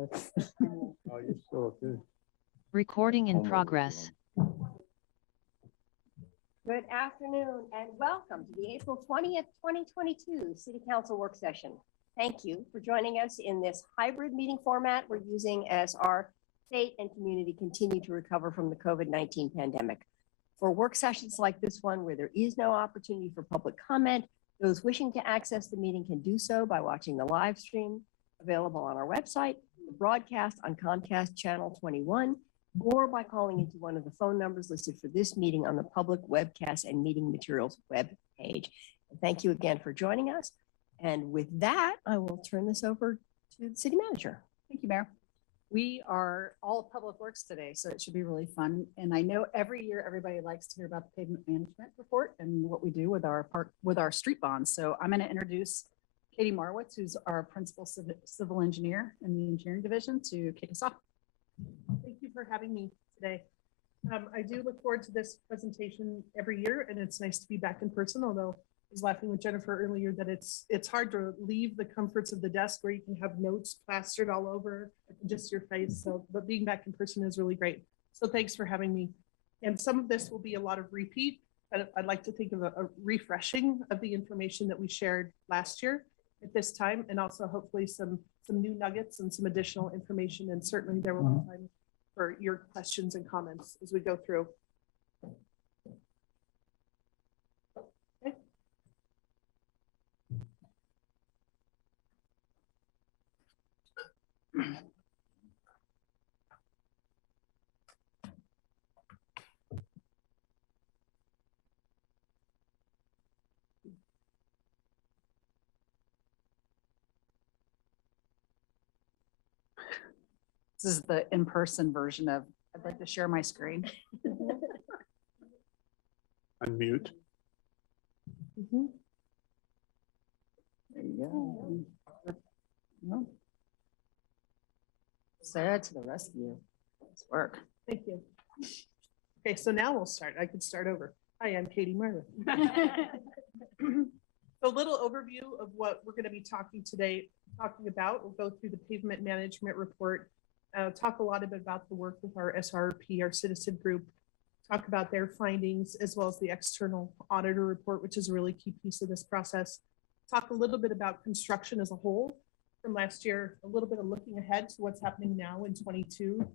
Oh, you're still good. Recording in progress. Good afternoon and welcome to the April 20th, 2022 City Council Work Session. Thank you for joining us in this hybrid meeting format we're using as our state and community continue to recover from the COVID-19 pandemic. For work sessions like this one, where there is no opportunity for public comment, those wishing to access the meeting can do so by watching the live stream available on our website, the broadcast on Comcast Channel 21, or by calling into one of the phone numbers listed for this meeting on the public webcast and meeting materials web page. Thank you again for joining us. And with that, I will turn this over to the city manager. Thank you, Mayor. We are all public works today, so it should be really fun. And I know every year everybody likes to hear about the pavement management report and what we do with our street bonds. So I'm going to introduce Katie Marwitz, who's our principal civil engineer in the engineering division, to kick us off. Thank you for having me today. I do look forward to this presentation every year, and it's nice to be back in person, although I was laughing with Jennifer earlier that it's hard to leave the comforts of the desk where you can have notes plastered all over just your face. So, but being back in person is really great. So thanks for having me. And some of this will be a lot of repeat, but I'd like to think of a refreshing of the information that we shared last year at this time, and also hopefully some new nuggets and some additional information. And certainly there will be time for your questions and comments as we go through. Okay. This is the in-person version of, I'd like to share my screen. Unmute. There you go. No. Sarah to the rescue. Let's work. Thank you. Okay, so now we'll start. I could start over. Hi, I'm Katie Marwitz. A little overview of what we're going to be talking about. We'll go through the pavement management report, talk a lot about the work with our SRP, our citizen group, talk about their findings, as well as the external auditor report, which is a really key piece of this process. Talk a little bit about construction as a whole from last year, a little bit of looking ahead to what's happening now in 22.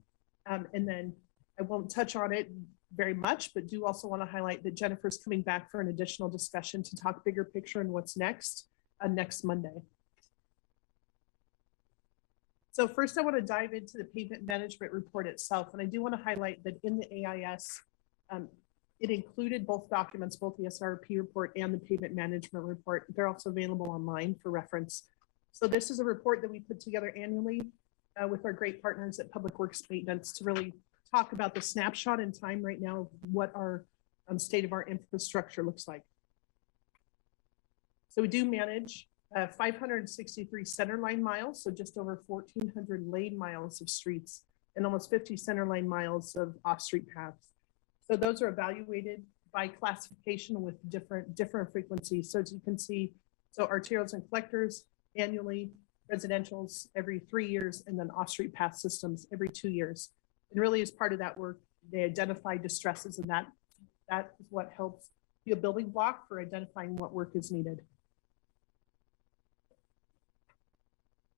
And then I won't touch on it very much, but do also want to highlight that Jennifer's coming back for an additional discussion to talk bigger picture and what's next Monday. So first I want to dive into the pavement management report itself. And I do want to highlight that in the AIS, it included both documents, both the SRP report and the pavement management report. They're also available online for reference. So this is a report that we put together annually with our great partners at Public Works Maintenance to really talk about the snapshot in time right now of what our state of our infrastructure looks like. So we do manage 563 centerline miles, so just over 1,400 lane miles of streets and almost 50 centerline miles of off-street paths. So those are evaluated by classification with different frequencies. So as you can see, so arterials and collectors annually, residentials every 3 years, and then off-street path systems every 2 years. And really as part of that work, they identify distresses, and that is what helps be a building block for identifying what work is needed.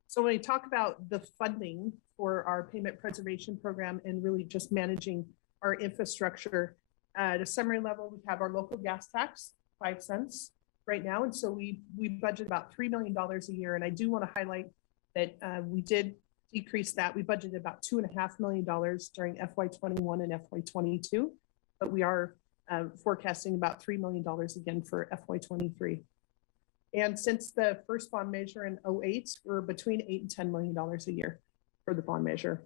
So when we talk about the funding for our pavement preservation program and really just managing our infrastructure, at a summary level, we have our local gas tax, 5 cents right now. And so we budget about $3 million a year. And I do want to highlight that we did decrease that. We budgeted about $2.5 million during FY21 and FY22, but we are forecasting about $3 million again for FY23. And since the first bond measure in 08, we're between $8 and $10 million a year for the bond measure.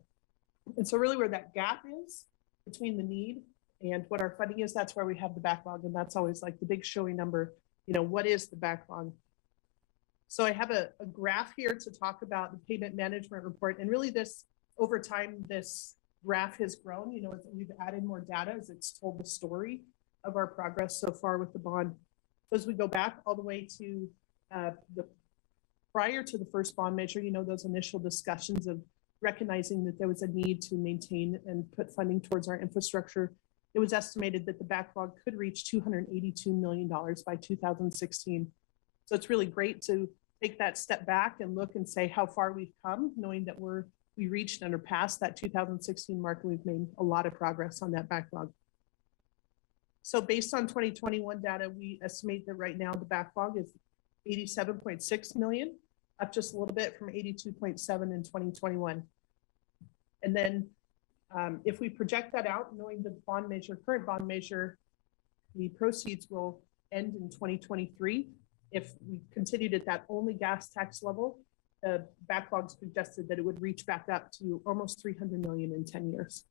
And so really where that gap is between the need and what our funding is, that's where we have the backlog. And that's always like the big showy number, you know, what is the backlog? So I have a graph here to talk about the pavement management report. And really this, over time, this graph has grown, you know, we've added more data as it's told the story of our progress so far with the bond. So as we go back all the way to prior to the first bond measure, you know, those initial discussions of recognizing that there was a need to maintain and put funding towards our infrastructure, it was estimated that the backlog could reach $282 million by 2016. So it's really great to take that step back and look and say how far we've come, knowing that we reached and are past that 2016 mark, and we've made a lot of progress on that backlog. So based on 2021 data, we estimate that right now the backlog is 87.6 million, up just a little bit from 82.7 in 2021. And then if we project that out, knowing the bond measure, current bond measure, the proceeds will end in 2023. If we continued at that only gas tax level, the backlog suggested that it would reach back up to almost 300 million in 10 years.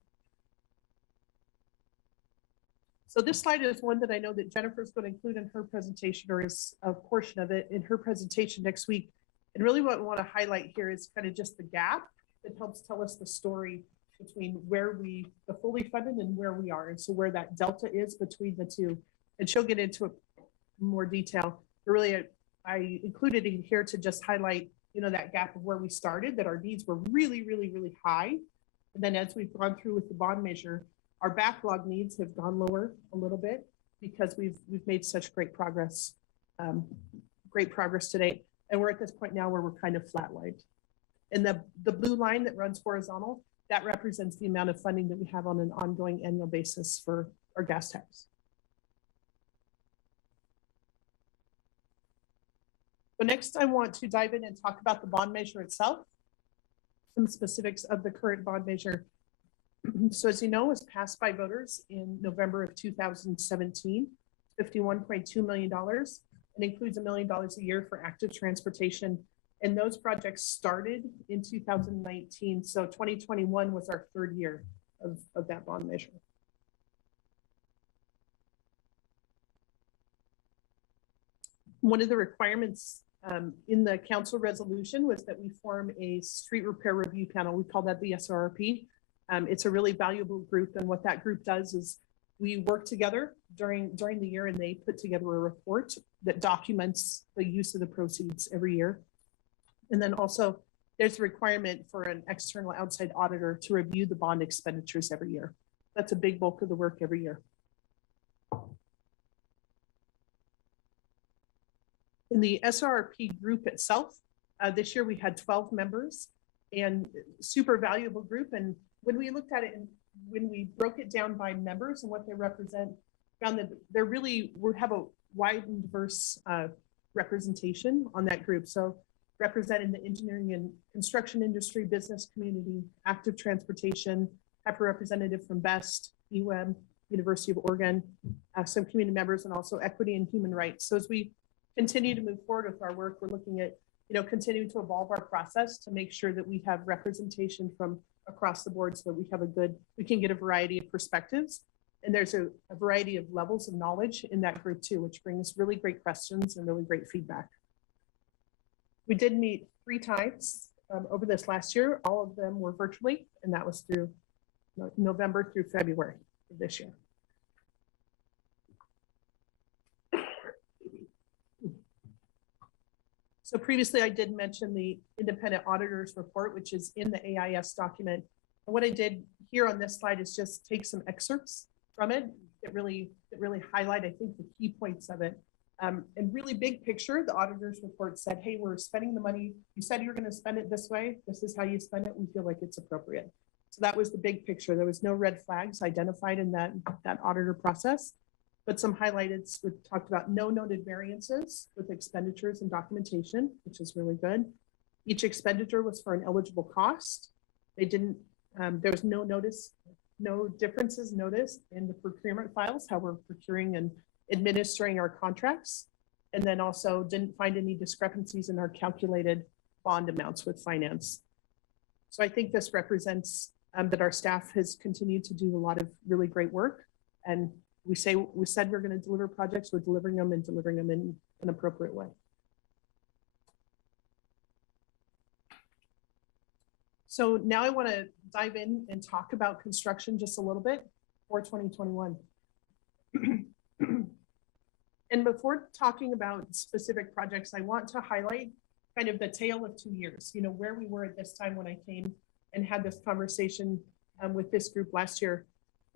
So this slide is one that I know that Jennifer's going to include in her presentation, or is a portion of it in her presentation next week. And really what I want to highlight here is kind of just the gap that helps tell us the story between where the fully funded and where we are. And so where that delta is between the two. And she'll get into it in more detail. But really, I included in here to just highlight, you know, that gap of where we started, that our needs were really, really, really high. And then as we've gone through with the bond measure, our backlog needs have gone lower a little bit because we've made such great progress today. And we're at this point now where we're kind of flatlined. And the blue line that runs horizontal, that represents the amount of funding that we have on an ongoing annual basis for our gas tax. So next I want to dive in and talk about the bond measure itself, some specifics of the current bond measure. So as you know, it was passed by voters in November of 2017, $51.2 million. It includes $1 million a year for active transportation. And those projects started in 2019. So 2021 was our third year of that bond measure. One of the requirements in the council resolution was that we form a street repair review panel. We call that the SRRP. It's a really valuable group. And what that group does is we work together during the year, and they put together a report that documents the use of the proceeds every year. And then also there's a requirement for an external outside auditor to review the bond expenditures every year. That's a big bulk of the work every year. In the SRRP group itself, this year we had 12 members, and super valuable group. And when we looked at it and when we broke it down by members and what they represent, found that we have a wide and diverse representation on that group. So representing the engineering and construction industry, business community, active transportation, have a representative from BEST, UM, University of Oregon, some community members, and also equity and human rights. So as we continue to move forward with our work, we're looking at, you know, continuing to evolve our process to make sure that we have representation from across the board, so that we can get a variety of perspectives. And there's a variety of levels of knowledge in that group too, which brings really great questions and really great feedback. We did meet 3 times over this last year. All of them were virtually, and that was through November through February of this year. So previously I did mention the independent auditors report, which is in the AIS document. And what I did here on this slide is just take some excerpts from it that really highlight, I think, the key points of it. And really big picture, the auditor's report said, hey, we're spending the money. You said you're going to spend it this way. This is how you spend it. We feel like it's appropriate. So that was the big picture. There was no red flags identified in that auditor process, but some highlighted, we talked about no noted variances with expenditures and documentation, which is really good. Each expenditure was for an eligible cost. They didn't, there was no differences noticed in the procurement files, how we're procuring and administering our contracts, and then also didn't find any discrepancies in our calculated bond amounts with finance. So I think this represents that our staff has continued to do a lot of really great work, and we said we're going to deliver projects, we're delivering them and delivering them in an appropriate way. So now I want to dive in and talk about construction just a little bit for 2021. And before talking about specific projects, I want to highlight kind of the tale of 2 years, you know, where we were at this time when I came and had this conversation with this group last year.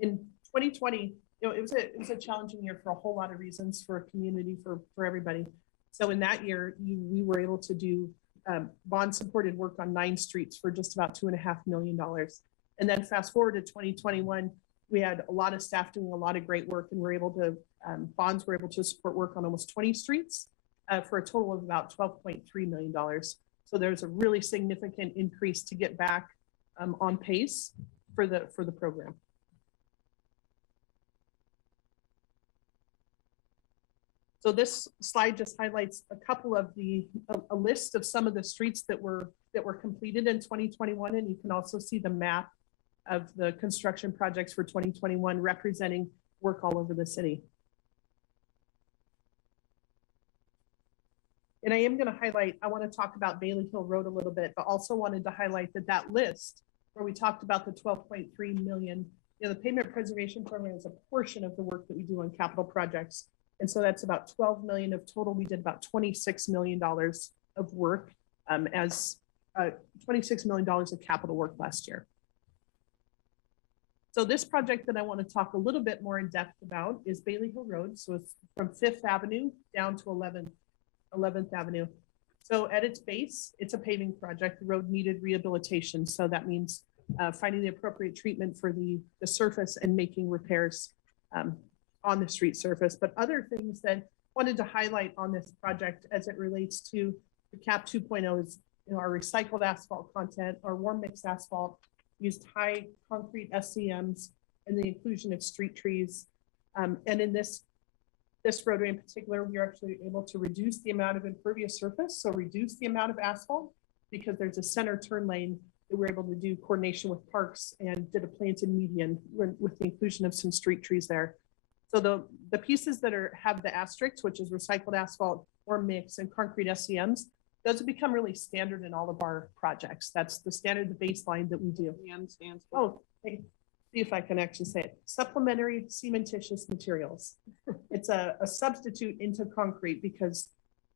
In 2020, it was a challenging year for a whole lot of reasons for a community, for everybody. So in that year, we were able to do bond supported work on 9 streets for just about $2.5 million. And then fast forward to 2021, we had a lot of staff doing a lot of great work, and we're able to, bonds were able to support work on almost 20 streets for a total of about $12.3 million. So there's a really significant increase to get back on pace for the program. So this slide just highlights a couple of a list of some of the streets that were completed in 2021, and you can also see the map of the construction projects for 2021 representing work all over the city. And I am going to highlight, I want to talk about Bailey Hill Road a little bit, but also wanted to highlight that list where we talked about the 12.3 million, the pavement preservation program is a portion of the work that we do on capital projects. And so that's about 12 million of total. We did about $26 million of work as $26 million of capital work last year. So this project that I want to talk a little bit more in depth about is Bailey Hill Road. So it's from 5th Avenue down to 11th Avenue. So at its base, it's a paving project. The road needed rehabilitation. So that means finding the appropriate treatment for the surface and making repairs on the street surface. But other things that I wanted to highlight on this project as it relates to the CAP 2.0 is our recycled asphalt content, our warm mix asphalt, used high concrete SCMs, and the inclusion of street trees. And in this roadway in particular, we are actually able to reduce the amount of impervious surface, so reduce the amount of asphalt, because there's a center turn lane that we're able to do coordination with parks and did a planted median with the inclusion of some street trees there. So the pieces that have the asterisks, which is recycled asphalt, or mix, and concrete SCMs, those have become really standard in all of our projects. That's the standard, the baseline that we do. Stands for. Oh, hey, see if I can actually say it. Supplementary cementitious materials. It's a substitute into concrete because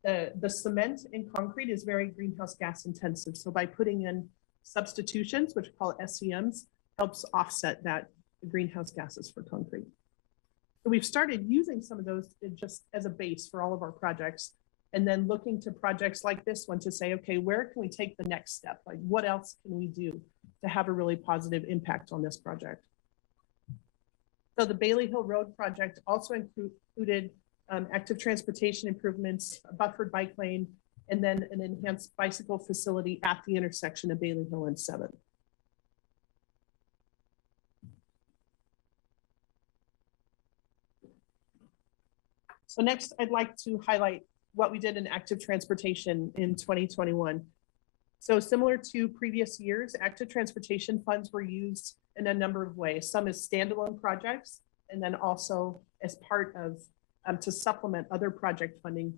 the cement in concrete is very greenhouse gas intensive. So by putting in substitutions, which we call SCMs, helps offset the greenhouse gases for concrete. So we've started using some of those just as a base for all of our projects, and then looking to projects like this one to say, okay, where can we take the next step? Like, what else can we do to have a really positive impact on this project? So the Bailey Hill Road project also included active transportation improvements, a buffered bike lane, and then an enhanced bicycle facility at the intersection of Bailey Hill and 7th. So next, I'd like to highlight what we did in active transportation in 2021. So similar to previous years, active transportation funds were used in a number of ways, some as standalone projects, and then also as part of, to supplement other project funding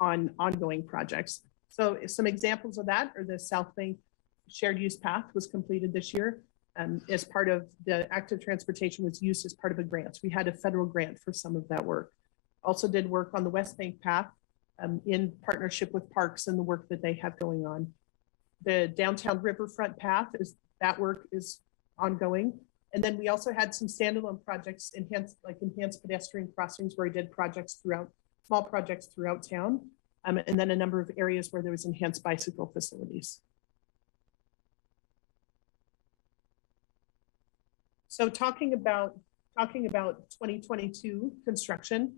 on ongoing projects. So some examples of that are the South Bank shared use path was completed this year. As part of the active transportation was used as part of a grant. We had a federal grant for some of that work. Also did work on the West Bank path in partnership with parks and the work that they have going on. The downtown riverfront path that work is ongoing. And then we also had some standalone projects, enhanced pedestrian crossings, where we did small projects throughout town. And then a number of areas where there was enhanced bicycle facilities. So talking about 2022 construction,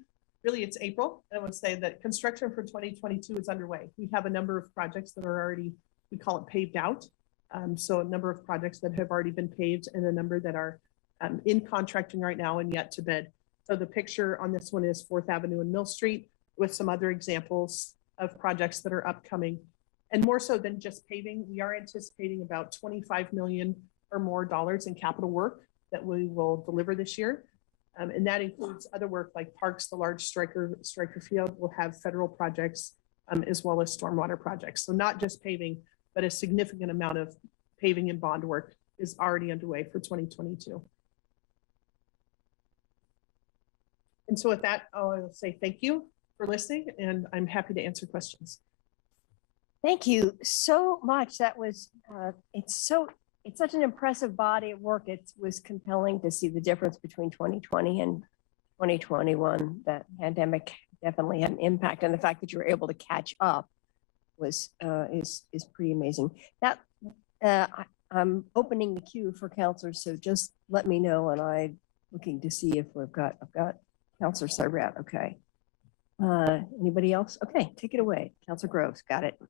really it's April. I would say that construction for 2022 is underway. We have a number of projects that are already, we call it paved out. So a number of projects that have already been paved and a number that are in contracting right now and yet to bid. So the picture on this one is 4th Avenue and Mill Street with some other examples of projects that are upcoming. And more so than just paving, we are anticipating about $25 million or more in capital work that we will deliver this year. And that includes other work like parks, the large striker field will have federal projects as well as stormwater projects. So not just paving, but a significant amount of paving and bond work is already underway for 2022. And so with that, I'll say thank you for listening, and I'm happy to answer questions. Thank you so much. That was, it's such an impressive body of work. It was compelling to see the difference between 2020 and 2021. That pandemic definitely had an impact, and the fact that you were able to catch up was is pretty amazing. That I'm opening the queue for counselors, so just let me know, and I'm looking to see if I've got Counselor Cybrat. Okay. Anybody else? Okay, take it away. Counselor Groves, got it.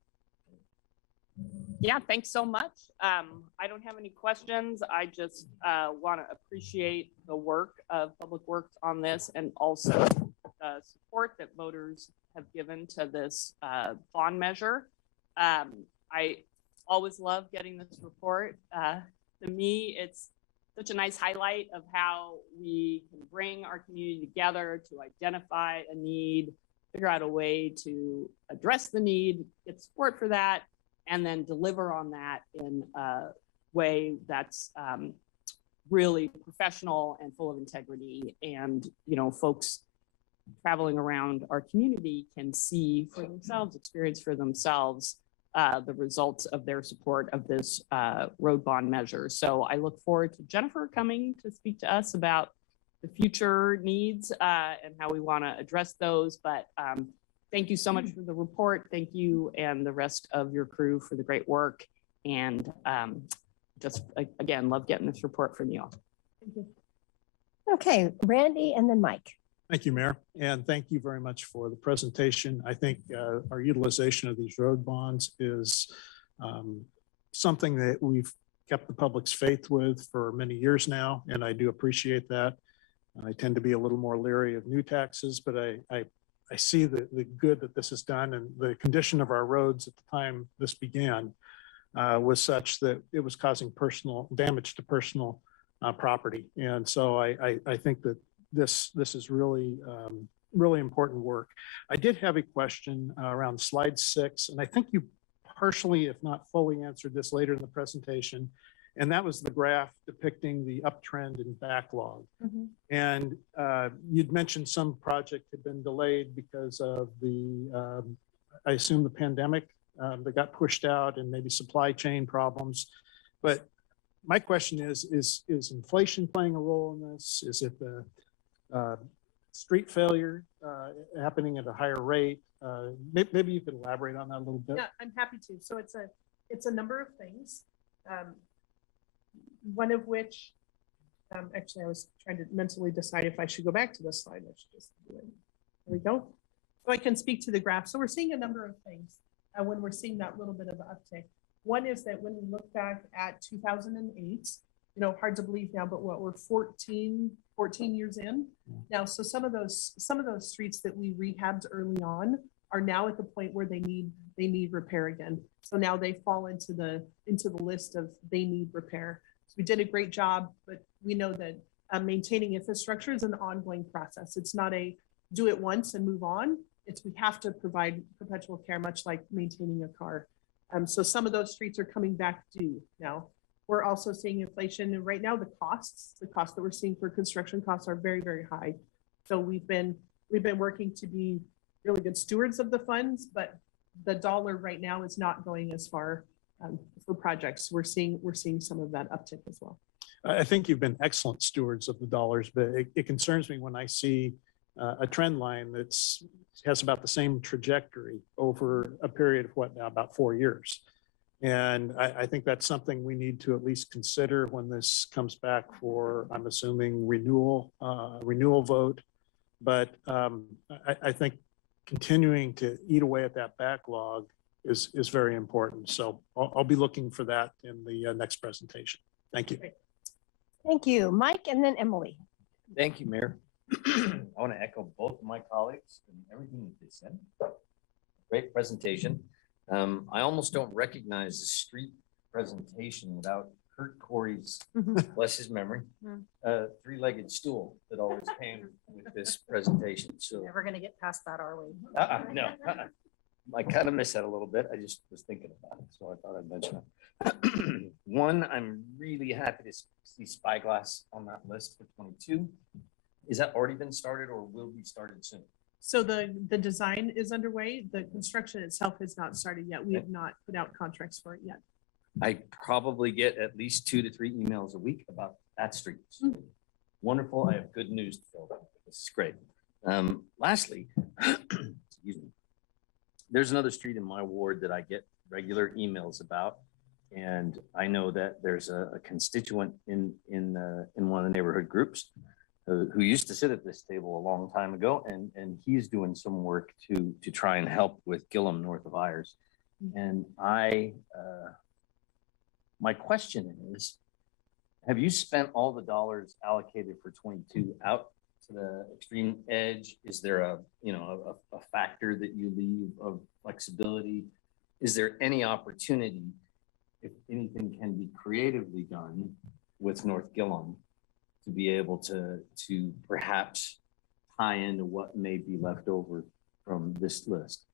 Yeah, thanks so much. I don't have any questions. I just want to appreciate the work of Public Works on this, and also the support that voters have given to this bond measure. I always love getting this report. To me, it's such a nice highlight of how we can bring our community together to identify a need, figure out a way to address the need, get support for that, and then deliver on that in a way that's really professional and full of integrity. And, you know, folks traveling around our community can see for themselves, experience for themselves the results of their support of this road bond measure. So I look forward to Jennifer coming to speak to us about the future needs and how we want to address those. But thank you so much for the report. Thank you and the rest of your crew for the great work. And just, again, love getting this report from you all. Thank you. Okay, Randy and then Mike. Thank you, Mayor, and thank you very much for the presentation. I think our utilization of these road bonds is something that we've kept the public's faith with for many years now, and I do appreciate that. I tend to be a little more leery of new taxes, but I see the good that this has done, and the condition of our roads at the time this began was such that it was causing personal damage to personal property. And so I think that this is really, really important work. I did have a question around slide 6, and I think you partially, if not fully, answered this later in the presentation. And that was the graph depicting the uptrend in backlog. Mm-hmm. And you'd mentioned some project had been delayed because of the, I assume the pandemic that got pushed out, and maybe supply chain problems. But my question is inflation playing a role in this? Is it the street failure happening at a higher rate? Maybe you could elaborate on that a little bit. Yeah, I'm happy to. So it's a number of things. One of which, actually, I was trying to mentally decide if I should go back to this slide. I should just do it. There we go. So I can speak to the graph. So we're seeing a number of things when we're seeing that little bit of uptick. One is that when we look back at 2008, you know, hard to believe now, but what, we're 14 years in now. So some of those streets that we rehabbed early on are now at the point where they need repair again. So now they fall into the list of they need repair. So we did a great job, but we know that maintaining infrastructure is an ongoing process. It's not a do it once and move on. It's we have to provide perpetual care, much like maintaining a car. So some of those streets are coming back due now. We're also seeing inflation, and right now the costs that we're seeing for construction costs are very, very high. So we've been working to be really good stewards of the funds, but the dollar right now is not going as far for projects. We're seeing some of that uptick as well. I think you've been excellent stewards of the dollars, but it concerns me when I see a trend line that's has about the same trajectory over a period of what now, about 4 years. And I think that's something we need to at least consider when this comes back for, I'm assuming, renewal vote. But I think continuing to eat away at that backlog is very important. So I'll be looking for that in the next presentation. Thank you. Thank you, Mike, and then Emily. Thank you, Mayor. I want to echo both of my colleagues and everything that they said. Great presentation. I almost don't recognize the street presentation without Kurt Corey's, bless his memory, three-legged stool that always came with this presentation. So Never going to get past that, are we? no, I kind of miss that a little bit. I just was thinking about it, so I thought I'd mention it. One, I'm really happy to see Spyglass on that list for 22. Is that already been started or will be started soon? So the design is underway. The construction itself has not started yet. We have not put out contracts for it yet. I probably get at least 2 to 3 emails a week about that street. Wonderful. I have good news to tell them. This is great. Lastly, excuse me, there's another street in my ward that I get regular emails about. And I know that there's a constituent in one of the neighborhood groups who used to sit at this table a long time ago, and he's doing some work to try and help with Gillum north of Ayers. And my question is, have you spent all the dollars allocated for 22 out to the extreme edge? Is there a factor that you leave of flexibility? Is there any opportunity, if anything can be creatively done with North Gillum, to be able to perhaps tie into what may be left over from this list?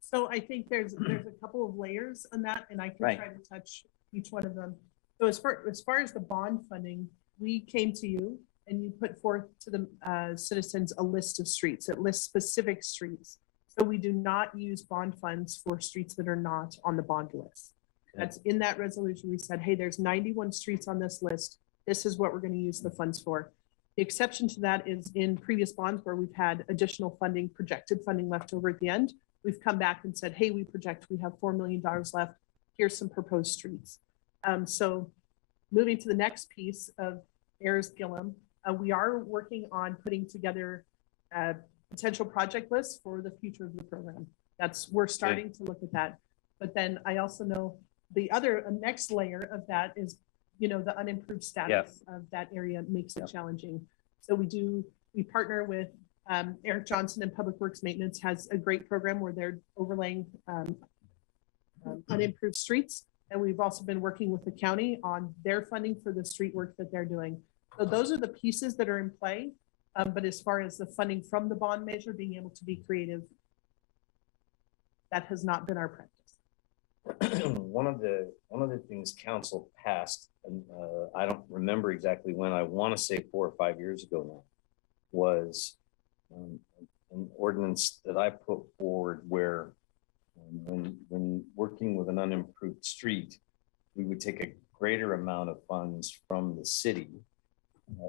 So I think there's a couple of layers on that, and I can Right. try to touch each one of them. So as far as the bond funding, we came to you and you put forth to the citizens a list of streets. It lists specific streets. So we do not use bond funds for streets that are not on the bond list. That's in that resolution. We said, hey, there's 91 streets on this list. This is what we're going to use the funds for. The exception to that is in previous bonds where we've had additional funding, projected funding left over at the end. We've come back and said, hey, we project we have $4 million left. Here's some proposed streets. So moving to the next piece of Ayers Gillum, we are working on putting together a potential project list for the future of the program. We're starting to look at that. But then I also know the other next layer of that is, the unimproved status of that area makes it challenging. So we partner with Eric Johnson and Public Works Maintenance has a great program where they're overlaying unimproved streets. And we've also been working with the county on their funding for the street work that they're doing. So those are the pieces that are in play. But as far as the funding from the bond measure, being able to be creative, that has not been our practice. One of the things council passed, and I don't remember exactly when, I want to say 4 or 5 years ago now, was an ordinance that I put forward where when working with an unimproved street, we would take a greater amount of funds from the city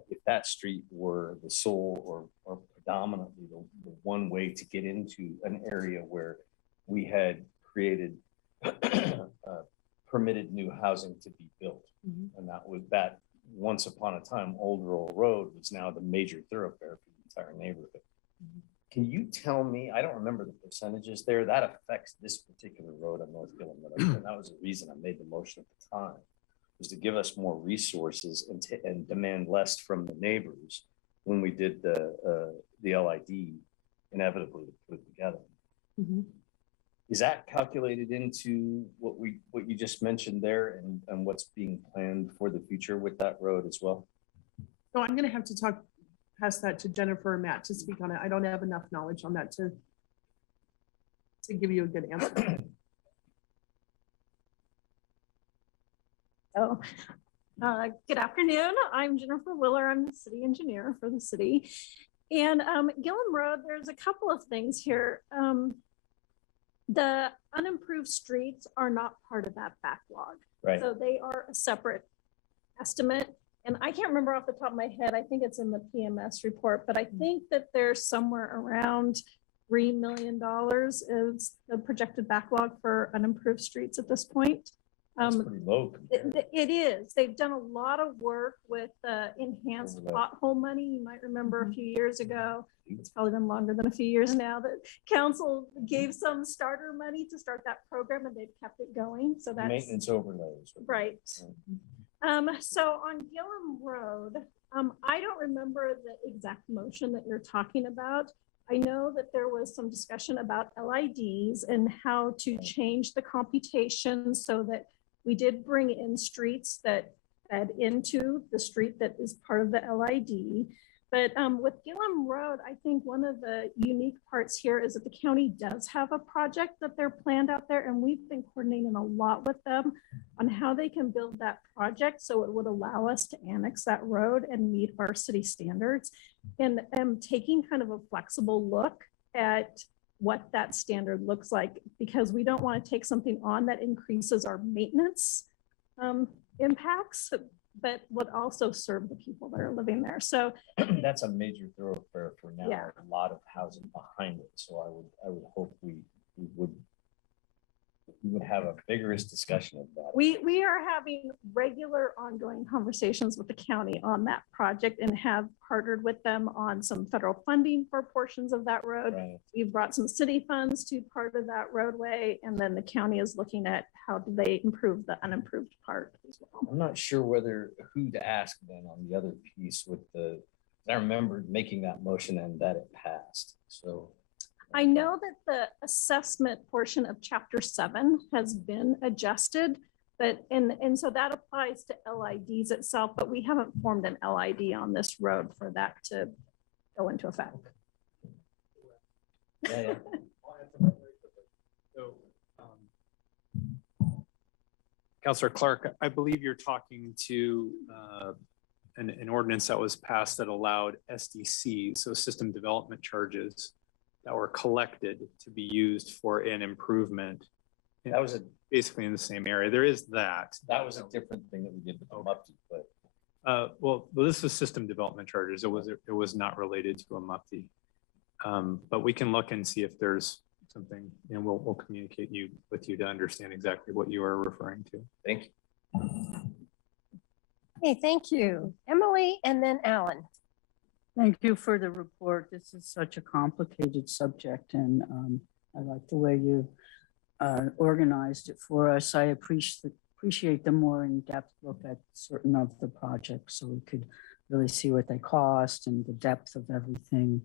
if that street were the sole or predominantly the one way to get into an area where we had created permitted new housing to be built. And that once upon a time, Old Rural Road was now the major thoroughfare for the entire neighborhood. Can you tell me, I don't remember the percentages there, that affects this particular road on North Gillum. And that was the reason I made the motion at the time, was to give us more resources and demand less from the neighbors when we did the LID inevitably to put it together. Is that calculated into what you just mentioned there and what's being planned for the future with that road as well? So I'm going to have to pass that to Jennifer or Matt to speak on it. I don't have enough knowledge on that to give you a good answer. So, good afternoon. I'm Jennifer Willer. I'm the city engineer for the city. And Gillum Road, there's a couple of things here. The unimproved streets are not part of that backlog. Right. So they are a separate estimate. And I can't remember off the top of my head, I think it's in the PMS report, but I think that there's somewhere around $3 million is the projected backlog for unimproved streets at this point. That's pretty low. It is. They've done a lot of work with enhanced pothole money. You might remember a few years ago. It's probably been longer than a few years now that council gave some starter money to start that program, and they've kept it going. So that's maintenance overlays. Right. So on Gillum Road, I don't remember the exact motion that you're talking about. I know that there was some discussion about LIDs and how to change the computation so that we did bring in streets that fed into the street that is part of the LID. But with Gillum Road, I think one of the unique parts here is that the county does have a project that they're planned out there, and we've been coordinating a lot with them on how they can build that project so it would allow us to annex that road and meet our city standards. And taking kind of a flexible look at what that standard looks like, because we don't want to take something on that increases our maintenance impacts, but would also serve the people that are living there. So That's a major thoroughfare for now, Yeah. a lot of housing behind it. So I would hope we would have a vigorous discussion of that. we are having regular ongoing conversations with the county on that project and have partnered with them on some federal funding for portions of that road. Right. We've brought some city funds to part of that roadway, and then the county is looking at how do they improve the unimproved part as well. I'm not sure who to ask then on the other piece with I remember making that motion and that it passed, so. I know that the assessment portion of Chapter 7 has been adjusted, but, and so that applies to LIDs itself, but we haven't formed an LID on this road for that to go into effect. Yeah. So, Councilor Clark, I believe you're talking to an ordinance that was passed that allowed SDC, so system development charges, that were collected to be used for an improvement. That was Basically in the same area. There is that. That was a different thing that we did with the MUFTI, but. Well, this was system development charges. It was not related to a MUFTI. But we can look and see if there's something, and we'll communicate with you to understand exactly what you are referring to. Thank you. Okay, thank you. Emily and then Alan. Thank you for the report. This is such a complicated subject, and I like the way you organized it for us. I appreciate the more in-depth look at certain of the projects so we could really see what they cost and the depth of everything.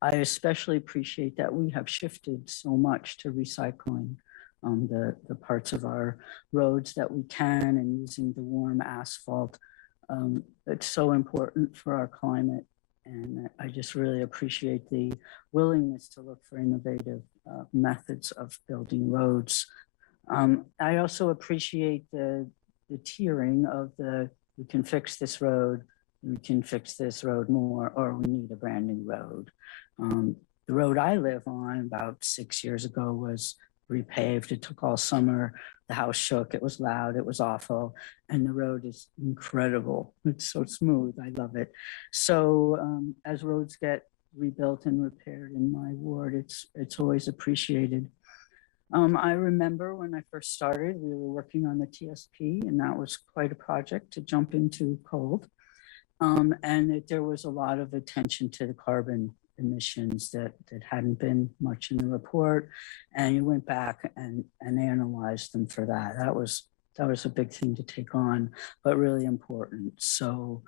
I especially appreciate that we have shifted so much to recycling the parts of our roads that we can and using the warm asphalt. It's so important for our climate, and I just really appreciate the willingness to look for innovative methods of building roads. I also appreciate the tiering of we can fix this road, we can fix this road more, or we need a brand new road. The road I live on about 6 years ago was repaved. It took all summer. The house shook. It was loud. It was awful. And the road is incredible. It's so smooth. I love it. So as roads get rebuilt and repaired in my ward, it's always appreciated. I remember when I first started, we were working on the TSP, and that was quite a project to jump into cold. And there was a lot of attention to the carbon emissions that hadn't been much in the report, and you went back and analyzed them for that. That was a big thing to take on, but really important. So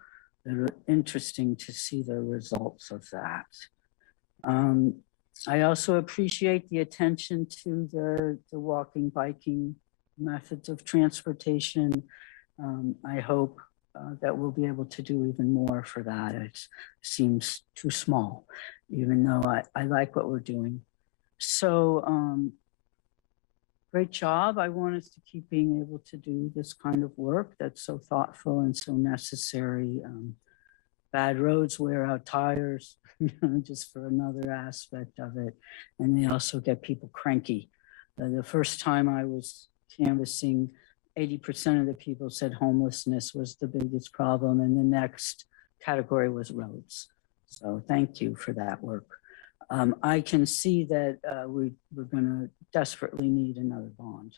they're interesting to see the results of that. I also appreciate the attention to the walking, biking methods of transportation. I hope that we'll be able to do even more for that. It seems too small, even though I like what we're doing. So great job. I want us to keep being able to do this kind of work that's so thoughtful and so necessary. Bad roads wear out tires, just for another aspect of it. And they also get people cranky. The first time I was canvassing, 80% of the people said homelessness was the biggest problem, and the next category was roads. So thank you for that work. I can see that we're going to desperately need another bond.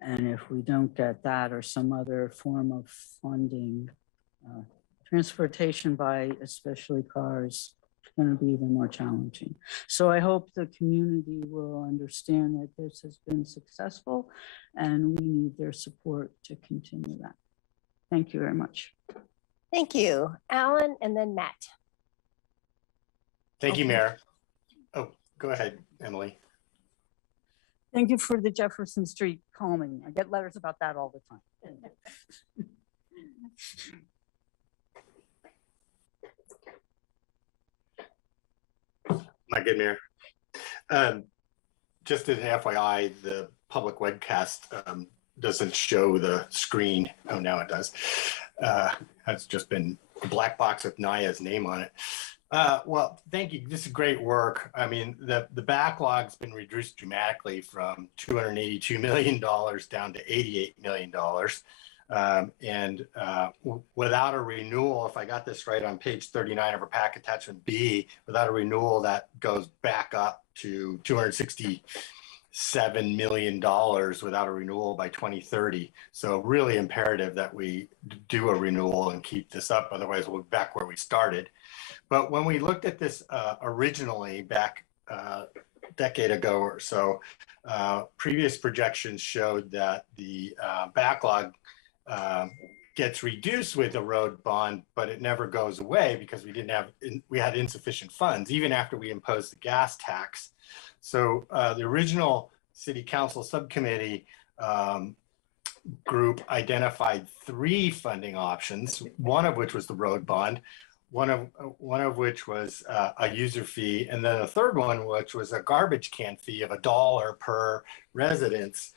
And if we don't get that or some other form of funding, transportation by especially cars is going to be even more challenging. So I hope the community will understand that this has been successful and we need their support to continue that. Thank you very much. Thank you, Alan, and then Matt. Thank you, Mayor. Oh, go ahead, Emily. Thank you for the Jefferson Street calming. I get letters about that all the time. My good mayor. Just as an FYI, the public webcast doesn't show the screen. Oh, now it does. It's just been a black box with Naya's name on it. Well, thank you. This is great work. I mean, the backlog's been reduced dramatically from $282 million down to $88 million. Without a renewal, if I got this right on page 39 of our pack attachment B, without a renewal, that goes back up to $267 million without a renewal by 2030. So really imperative that we do a renewal and keep this up. Otherwise, we'll be back where we started. But when we looked at this originally back a decade ago or so, previous projections showed that the backlog gets reduced with a road bond, but it never goes away because we had insufficient funds even after we imposed the gas tax. So the original City Council subcommittee group identified 3 funding options, one of which was the road bond, one of which was a user fee, and then a third one, which was a garbage can fee of $1 per residence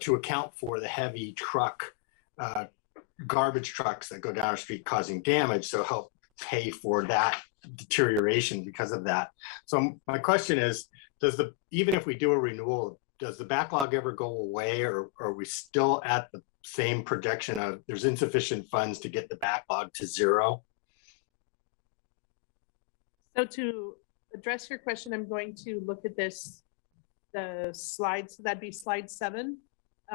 to account for the heavy garbage trucks that go down our street causing damage, so help pay for that deterioration because of that. So my question is, even if we do a renewal, does the backlog ever go away, or are we still at the same projection of there's insufficient funds to get the backlog to 0? So to address your question, I'm going to look at the slides. So that'd be slide 7,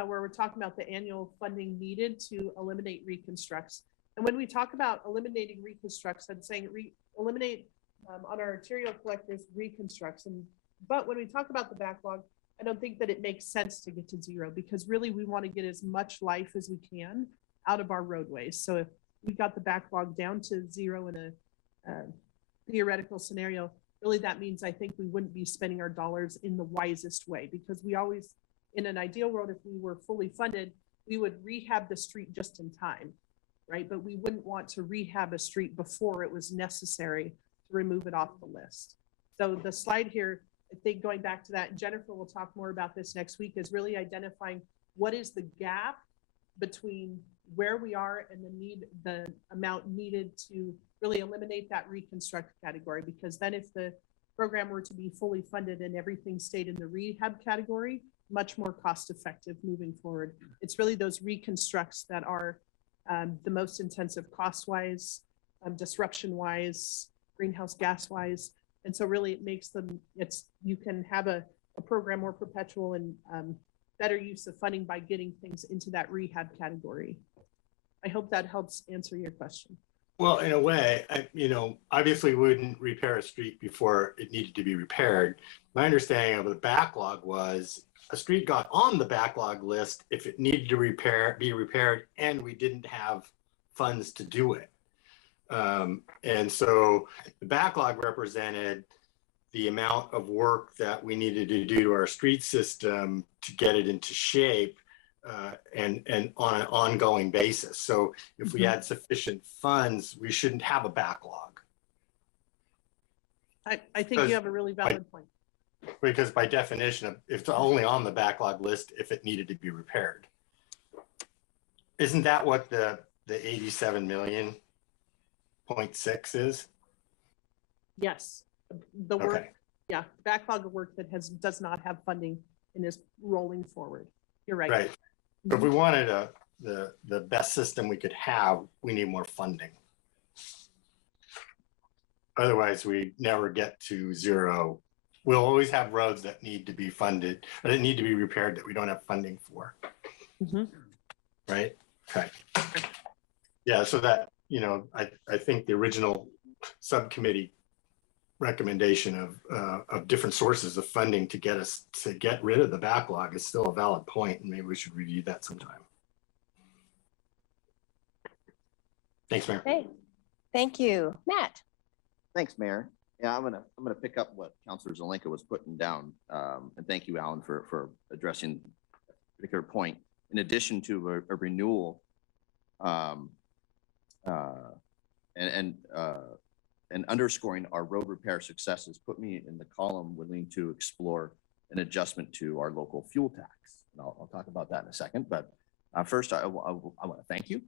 where we're talking about the annual funding needed to eliminate reconstructs. And when we talk about eliminating reconstructs, I'm saying eliminate on our arterial collectors reconstructs. But when we talk about the backlog, I don't think that it makes sense to get to 0, because really we want to get as much life as we can out of our roadways. So if we got the backlog down to 0 in a theoretical scenario, really that means I think we wouldn't be spending our dollars in the wisest way, because we always, in an ideal world, if we were fully funded, we would rehab the street just in time, right? But we wouldn't want to rehab a street before it was necessary to remove it off the list. So the slide here, I think going back to that, Jennifer will talk more about this next week, is really identifying what is the gap between where we are and the amount needed to really eliminate that reconstruct category. Because then if the program were to be fully funded and everything stayed in the rehab category, much more cost effective moving forward. It's really those reconstructs that are the most intensive cost wise, disruption wise, greenhouse gas wise. And so really it makes them, you can have a program more perpetual and better use of funding by getting things into that rehab category. I hope that helps answer your question. Well, in a way, obviously we wouldn't repair a street before it needed to be repaired. My understanding of the backlog was a street got on the backlog list if it needed to be repaired, and we didn't have funds to do it. And so the backlog represented the amount of work that we needed to do to our street system to get it into shape, and on an ongoing basis. So if we had sufficient funds, we shouldn't have a backlog. I think you have a really valid point. Because by definition, it's only on the backlog list if it needed to be repaired. Isn't that what the 87 million .6 is? Yes, the work, yeah, backlog of work that does not have funding and is rolling forward. You're right. Right. So if we wanted the best system we could have, we need more funding. Otherwise, we never get to 0. We'll always have roads that need to be funded, or that need to be repaired that we don't have funding for. Right? Okay. Yeah, so that, I think the original subcommittee recommendation of different sources of funding to get rid of the backlog is still a valid point, and maybe we should review that sometime. Thanks, Mayor. Okay, thank you. Matt. Thanks, Mayor. Yeah, I'm gonna pick up what Councilor Zelenka was putting down, and thank you, Alan, for addressing a particular point. In addition to a renewal, and underscoring our road repair successes, put me in the column willing to explore an adjustment to our local fuel tax. And I'll talk about that in a second. But first, I want to thank you,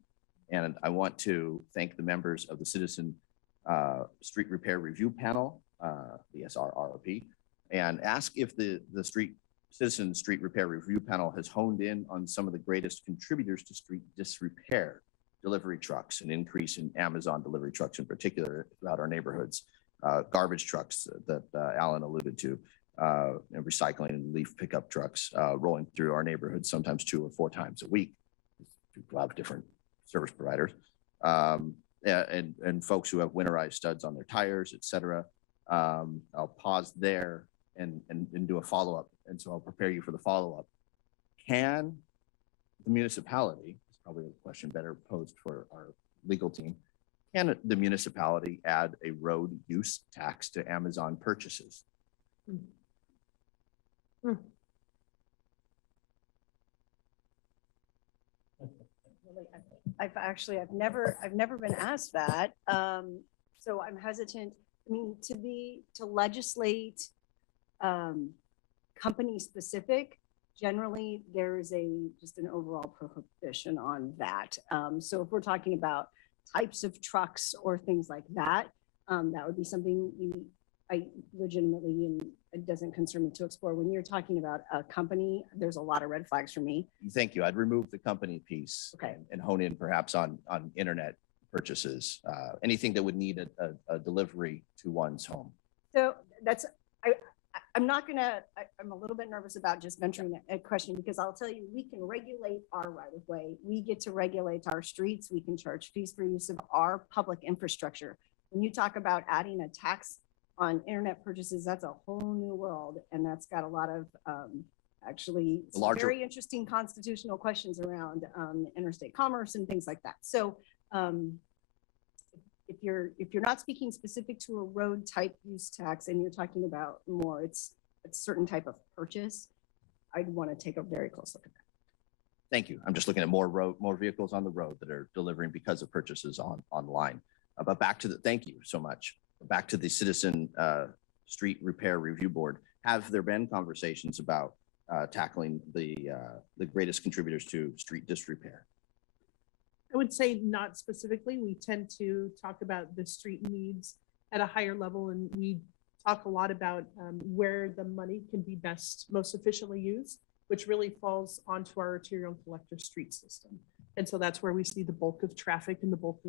and I want to thank the members of the Citizen Street Repair Review Panel, the SRRP, and ask if the Citizen Street Repair Review Panel has honed in on some of the greatest contributors to street disrepair: delivery trucks, an increase in Amazon delivery trucks in particular throughout our neighborhoods, garbage trucks that Alan alluded to, and recycling and leaf pickup trucks rolling through our neighborhoods sometimes 2 or 4 times a week. People have different service providers, and folks who have winterized studs on their tires, et cetera. I'll pause there and do a follow-up. And so I'll prepare you for the follow-up. Can the municipality, it's probably a question better posed for our legal team, can the municipality add a road use tax to Amazon purchases? I've never been asked that. So I'm hesitant. I mean, to legislate company specific, generally there's just an overall prohibition on that. So if we're talking about types of trucks or things like that, that would be something I legitimately, and it doesn't concern me to explore. When you're talking about a company, there's a lot of red flags for me. Thank you. I'd remove the company piece, Okay, and hone in perhaps on internet purchases, anything that would need a delivery to one's home. so that's, I'm not gonna, I'm a little bit nervous about just venturing a question, because I'll tell you, we can regulate our right of way. We get to regulate our streets. We can charge fees for use of our public infrastructure. When you talk about adding a tax on internet purchases, that's a whole new world. And that's got a lot of actually some very interesting constitutional questions around interstate commerce and things like that. So if you're not speaking specific to a road type use tax and you're talking about more, it's a certain type of purchase, I'd want to take a very close look at that. Thank you. I'm just looking at more vehicles on the road that are delivering because of purchases online. But back to thank you so much. Back to the Citizen Street Repair Review Board. Have there been conversations about tackling the greatest contributors to street disrepair? I would say not specifically. We tend to talk about the street needs at a higher level, and we talk a lot about where the money can be most efficiently used, which really falls onto our arterial and collector street system. And so that's where we see the bulk of traffic and the bulk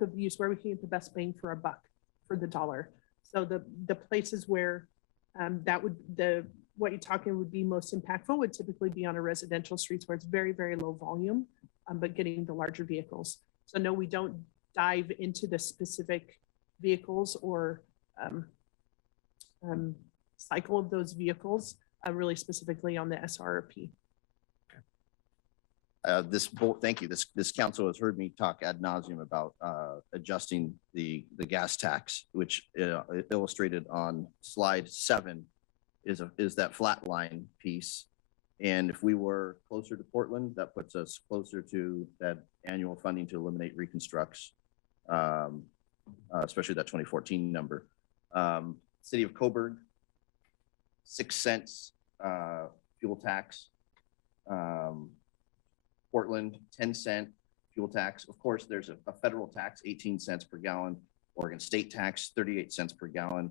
of use, where we can get the best bang for our buck, for the dollar. So the places where what you're talking would be most impactful would typically be on a residential streets where it's very, very low volume, but getting the larger vehicles. So no, we don't dive into the specific vehicles or cycle of those vehicles, really specifically on the SRP. Thank you. This council has heard me talk ad nauseum about adjusting the gas tax, which illustrated on slide 7 is that flat line piece. And if we were closer to Portland, that puts us closer to that annual funding to eliminate reconstructs, especially that 2014 number. City of Coburg, 6 cents fuel tax. Portland, 10-cent fuel tax. Of course, there's a federal tax, 18 cents per gallon. Oregon state tax, 38 cents per gallon.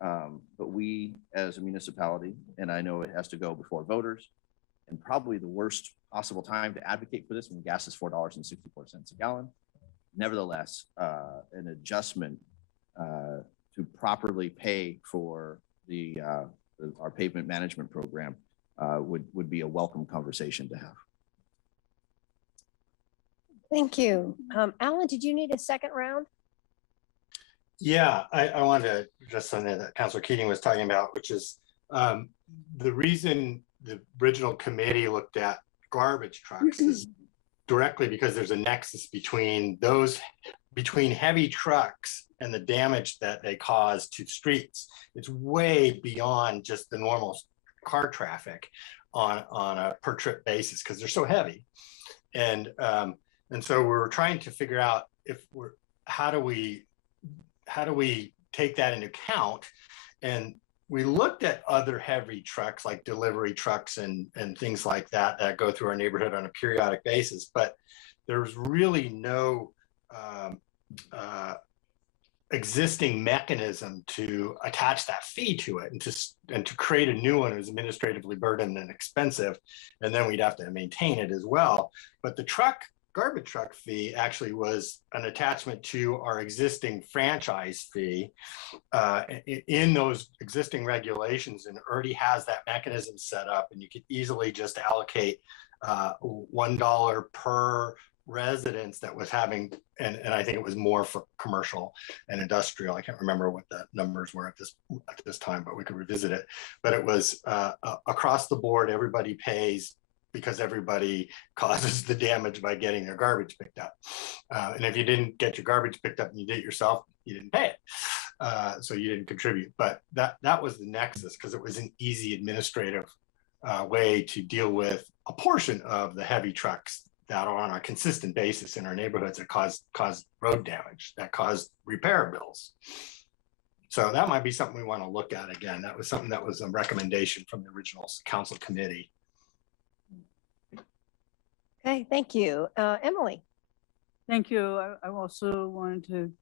But we, as a municipality, and I know it has to go before voters, and probably the worst possible time to advocate for this when gas is $4.64 a gallon. Nevertheless, an adjustment to properly pay for our pavement management program would be a welcome conversation to have. Thank you. Alan, did you need a second round? Yeah, I wanted to address something that Councilor Keating was talking about, which is the reason the original committee looked at garbage trucks is directly because there's a nexus between heavy trucks and the damage that they cause to streets. It's way beyond just the normal car traffic on a per trip basis because they're so heavy. And so we're trying to figure out how do we take that into account? And we looked at other heavy trucks like delivery trucks and things like that go through our neighborhood on a periodic basis, but there's really no existing mechanism to attach that fee to it and to create a new one is administratively burdened and expensive. And then we'd have to maintain it as well. But the garbage truck fee actually was an attachment to our existing franchise fee in those existing regulations, and already has that mechanism set up, and you could easily just allocate $1 per residence that was having, and I think it was more for commercial and industrial. I can't remember what the numbers were at this time, but we could revisit it. But it was across the board, everybody pays because everybody causes the damage by getting their garbage picked up. And if you didn't get your garbage picked up and you did it yourself, you didn't pay it. So you didn't contribute. But that was the nexus, because it was an easy administrative way to deal with a portion of the heavy trucks that are on a consistent basis in our neighborhoods that cause road damage, that cause repair bills. So that might be something we want to look at again. That was something that was a recommendation from the original council committee. Okay, thank you. Emily. Thank you. I also wanted to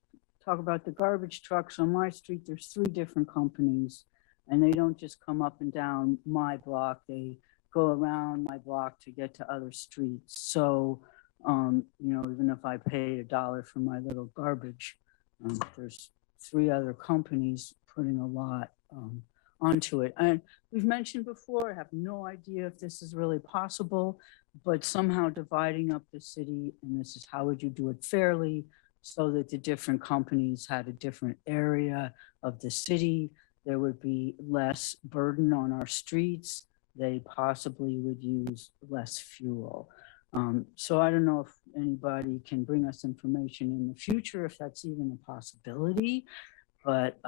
talk about the garbage trucks on my street. There's 3 different companies, and they don't just come up and down my block. They go around my block to get to other streets. So, even if I paid $1 for my little garbage, there's 3 other companies putting a lot onto it. And we've mentioned before, I have no idea if this is really possible, but somehow dividing up the city, and this is how would you do it fairly, so that the different companies had a different area of the city. There would be less burden on our streets. They possibly would use less fuel. So I don't know if anybody can bring us information in the future, if that's even a possibility, but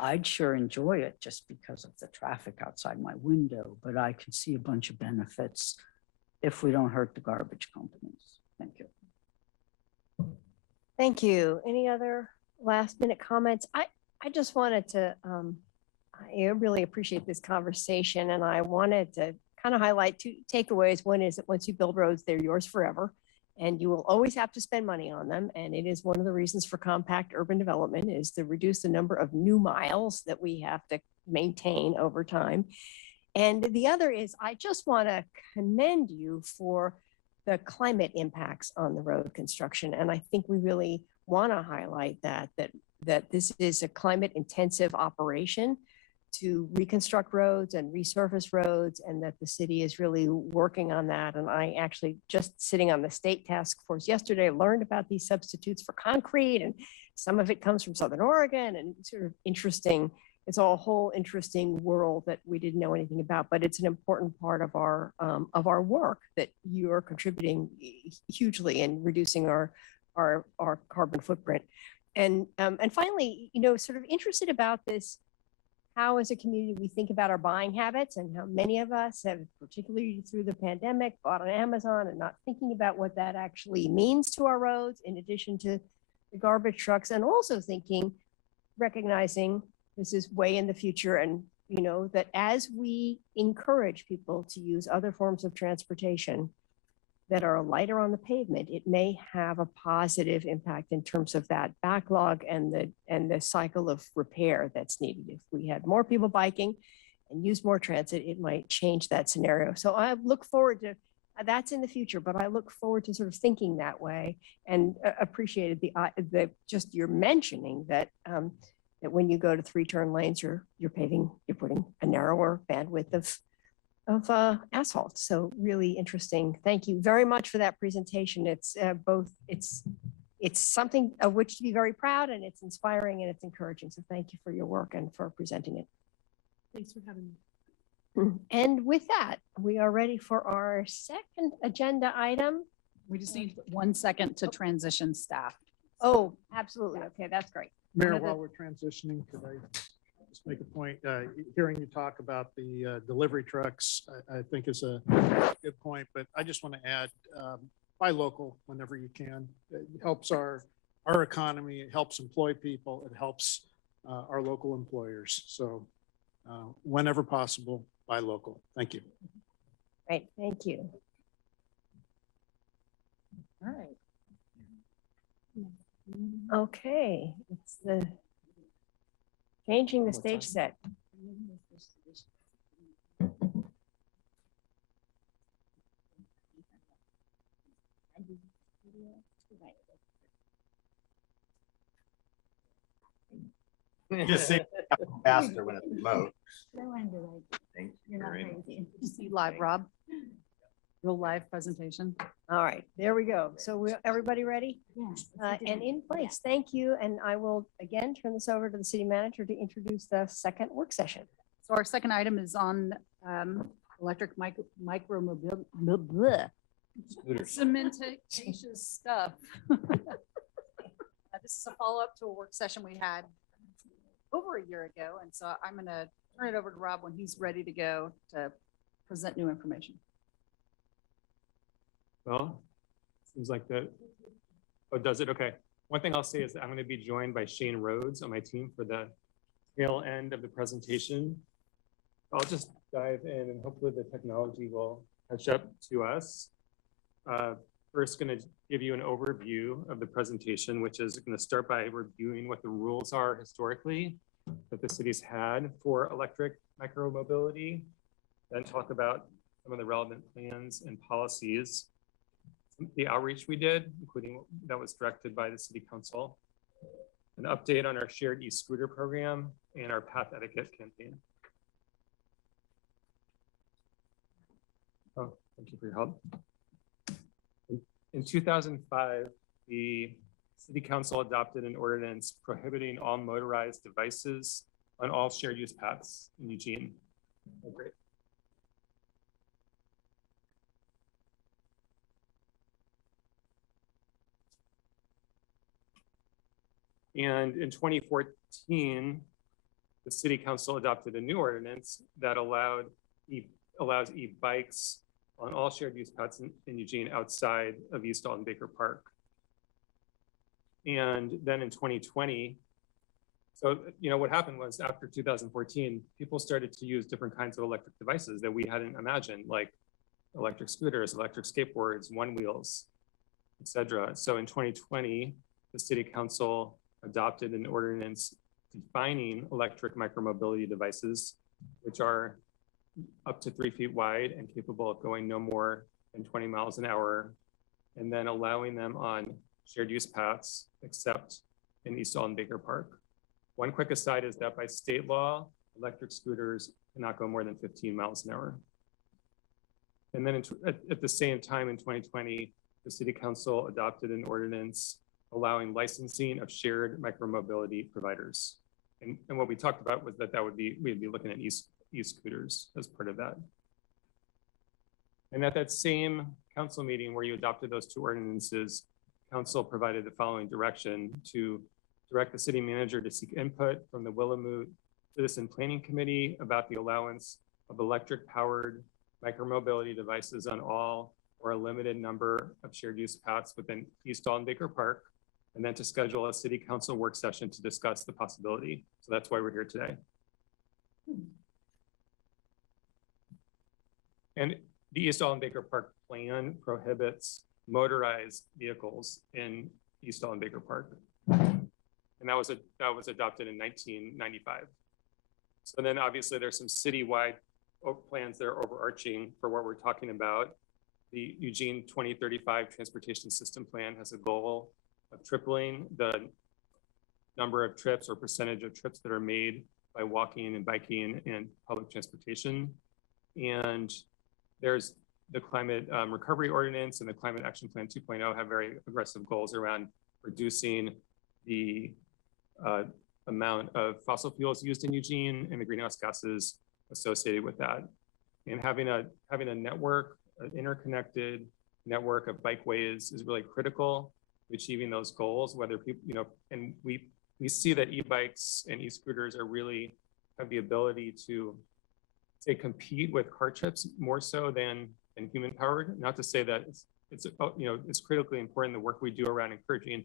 I'd sure enjoy it just because of the traffic outside my window, but I can see a bunch of benefits if we don't hurt the garbage companies. Thank you. Thank you. Any other last minute comments? I just wanted to, I really appreciate this conversation, and I wanted to kind of highlight 2 takeaways. One is that once you build roads, they're yours forever, and you will always have to spend money on them. And it is one of the reasons for compact urban development, is to reduce the number of new miles that we have to maintain over time. And the other is, I just want to commend you for the climate impacts on the road construction. And I think we really want to highlight that this is a climate intensive operation to reconstruct roads and resurface roads, and that the city is really working on that. And I actually, just sitting on the state task force yesterday, learned about these substitutes for concrete, and some of it comes from Southern Oregon, and sort of interesting. It's a whole interesting world that we didn't know anything about, but it's an important part of our work that you are contributing hugely in reducing our carbon footprint. And finally, sort of interested about this, how as a community we think about our buying habits, and how many of us have, particularly through the pandemic, bought on Amazon and not thinking about what that actually means to our roads, in addition to the garbage trucks, and also recognizing this is way in the future, and that as we encourage people to use other forms of transportation that are lighter on the pavement, it may have a positive impact in terms of that backlog and the cycle of repair that's needed. If we had more people biking and use more transit, it might change that scenario. So I look forward to that's in the future, but I look forward to sort of thinking that way, and appreciated the just your mentioning that that when you go to 3 turn lanes, you're putting a narrower bandwidth of asphalt. So really interesting. Thank you very much for that presentation. It's it's something of which to be very proud, and it's inspiring and it's encouraging. So thank you for your work and for presenting it. Thanks for having me. And with that, we are ready for our second agenda item. We just need 1 second to transition staff. Oh, absolutely. Okay, that's great. Mayor, while we're transitioning, could I just make a point? Hearing you talk about the delivery trucks, I think is a good point, but I just want to add, buy local whenever you can. It helps our economy, it helps employ people, it helps our local employers. So whenever possible, buy local. Thank you. Right, thank you. All right. Okay, it's the changing the stage set. Just say faster when it's remote. Thank you You're not very much. crazy. See live, Rob? Real live presentation. All right, there we go. So everybody ready? Yeah. And in place, thank you. And I will again turn this over to the city manager to introduce the second work session. So our second item is on electric micro mobile, Scooters. cementatious stuff. This is a follow-up to a work session we had over a year ago. And so I'm going to turn it over to Rob when he's ready to go to present new information. Well, seems like that. Oh, does it? Okay. One thing I'll say is that I'm going to be joined by Shane Rhodes on my team for the tail end of the presentation. I'll just dive in and hopefully the technology will catch up to us. First, going to give you an overview of the presentation, which is going to start by reviewing what the rules are historically that the city's had for electric micromobility, then talk about some of the relevant plans and policies, the outreach we did, including that was directed by the city council, an update on our shared e-scooter program and our path etiquette campaign. Oh, thank you for your help. In 2005, the city council adopted an ordinance prohibiting all motorized devices on all shared use paths in Eugene. Oh, great. And in 2014, the city council adopted a new ordinance that allows e-bikes on all shared use paths in Eugene outside of East Alton Baker Park. And then in 2020, so, what happened was after 2014, people started to use different kinds of electric devices that we hadn't imagined, like electric scooters, electric skateboards, one wheels, etc. So in 2020, the city council adopted an ordinance defining electric micromobility devices, which are up to 3 feet wide and capable of going no more than 20 miles an hour, and then allowing them on shared use paths, except in East Alton Baker Park. One quick aside is that by state law, electric scooters cannot go more than 15 miles an hour. And then at the same time in 2020, the city council adopted an ordinance allowing licensing of shared micromobility providers. And what we talked about was that we'd be looking at e-scooters as part of that. And at that same council meeting where you adopted those two ordinances, council provided the following direction to direct the city manager to seek input from the Willamette Citizen Planning Committee about the allowance of electric powered micromobility devices on all or a limited number of shared use paths within East Alton Baker Park, and then to schedule a city council work session to discuss the possibility. So that's why we're here today. And the East Alton Baker Park plan prohibits motorized vehicles in East Alton Baker Park. And that was adopted in 1995. So then obviously there's some citywide plans that are overarching for what we're talking about. The Eugene 2035 Transportation System Plan has a goal of tripling the number of trips or percentage of trips that are made by walking and biking and public transportation. And there's the Climate Recovery Ordinance and the Climate Action Plan 2.0 have very aggressive goals around reducing the amount of fossil fuels used in Eugene and the greenhouse gases associated with that. And having a network, an interconnected network of bikeways is really critical to achieving those goals, whether people, and we see that e-bikes and e-scooters are really have the ability to say compete with car trips more so than human powered. Not to say that it's critically important the work we do around encouraging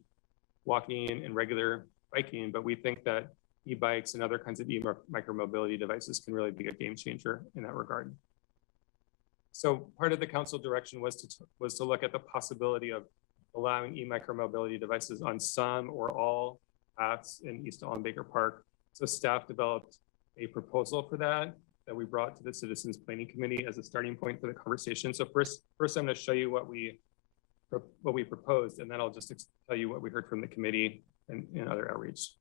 walking and regular biking, but we think that e-bikes and other kinds of micromobility devices can really be a game changer in that regard. So part of the council direction was to look at the possibility of allowing e-micromobility devices on some or all paths in East Allen Baker Park. So staff developed a proposal for that we brought to the Citizens Planning Committee as a starting point for the conversation. So first I'm going to show you what we proposed, and then I'll just tell you what we heard from the committee and other outreach.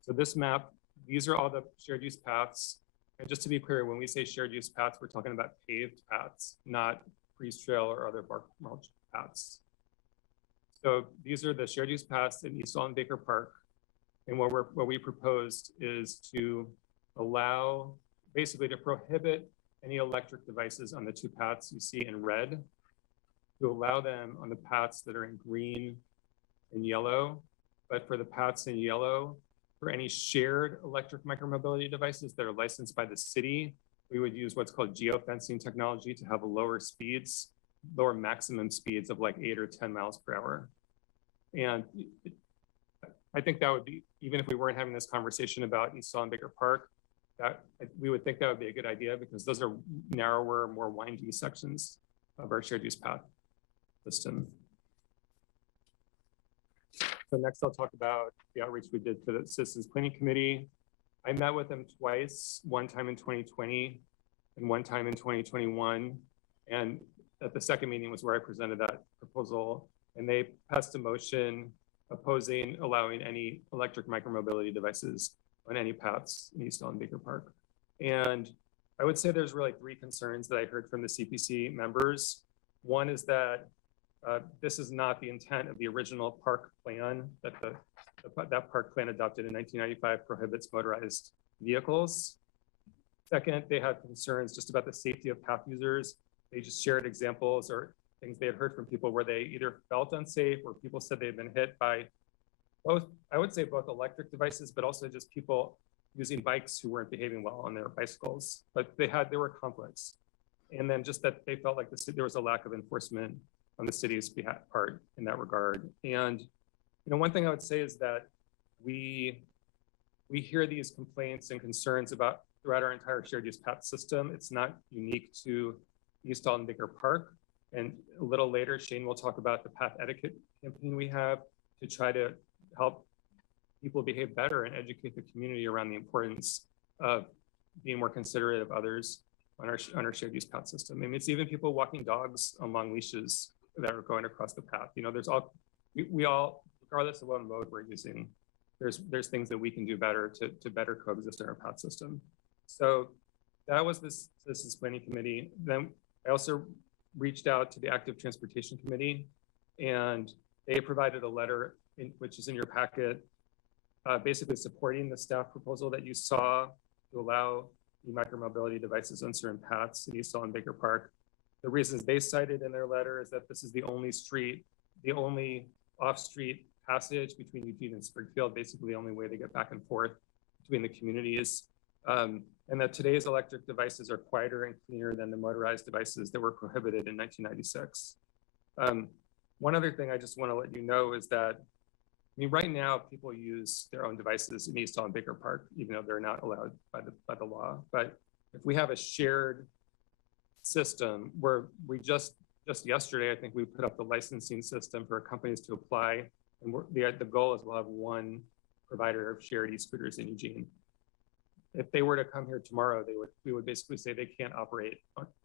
So this map, these are all the shared use paths. And just to be clear, when we say shared use paths, we're talking about paved paths, not freeze trail or other bark mulch paths. So these are the shared use paths in East Allen Baker Park. And what we proposed is to allow, basically to prohibit any electric devices on the two paths you see in red, to allow them on the paths that are in green and yellow. But for the paths in yellow, for any shared electric micromobility devices that are licensed by the city, we would use what's called geofencing technology to have lower maximum speeds of like 8 or 10 miles per hour. And I think that would be, even if we weren't having this conversation about East Allen Baker Park, that we would think that would be a good idea because those are narrower, more windy sections of our shared use path system. So next I'll talk about the outreach we did for the Citizens Planning Committee. I met with them twice, one time in 2020 and one time in 2021. And at the second meeting was where I presented that proposal, and they passed a motion opposing allowing any electric micromobility devices on any paths in East Allen Baker Park. And I would say there's really three concerns that I heard from the CPC members. One is that this is not the intent of the original park plan that that park plan adopted in 1995 prohibits motorized vehicles. Second, they had concerns just about the safety of path users. They just shared examples or things they had heard from people where they either felt unsafe or people said they had been hit by both, I would say both electric devices, but also just people using bikes who weren't behaving well on their bicycles. But there were conflicts. And then just that they felt like there was a lack of enforcement on the city's part in that regard. And one thing I would say is that we hear these complaints and concerns about throughout our entire shared use path system. It's not unique to East Allen Baker Park. And a little later, Shane will talk about the path etiquette campaign we have to try to help people behave better and educate the community around the importance of being more considerate of others on our shared use path system. I mean, it's even people walking dogs on long leashes that are going across the path. There's we all, regardless of what mode we're using, there's things that we can do better to better coexist in our path system. So that was this Citizens Planning Committee. Then I also reached out to the Active Transportation Committee, and they provided a letter which is in your packet, basically supporting the staff proposal that you saw to allow e-micromobility devices on certain paths in East Allen Baker Park. The reasons they cited in their letter is that this is the only off-street passage between Eugene and Springfield, basically the only way to get back and forth between the communities. And that today's electric devices are quieter and cleaner than the motorized devices that were prohibited in 1996. One other thing I just want to let you know is that, right now people use their own devices in East Allen Baker Park, even though they're not allowed by the law. But if we have a shared system where we just yesterday, I think we put up the licensing system for companies to apply, and the goal is we'll have one provider of shared e-scooters in Eugene. If they were to come here tomorrow, we would basically say they can't operate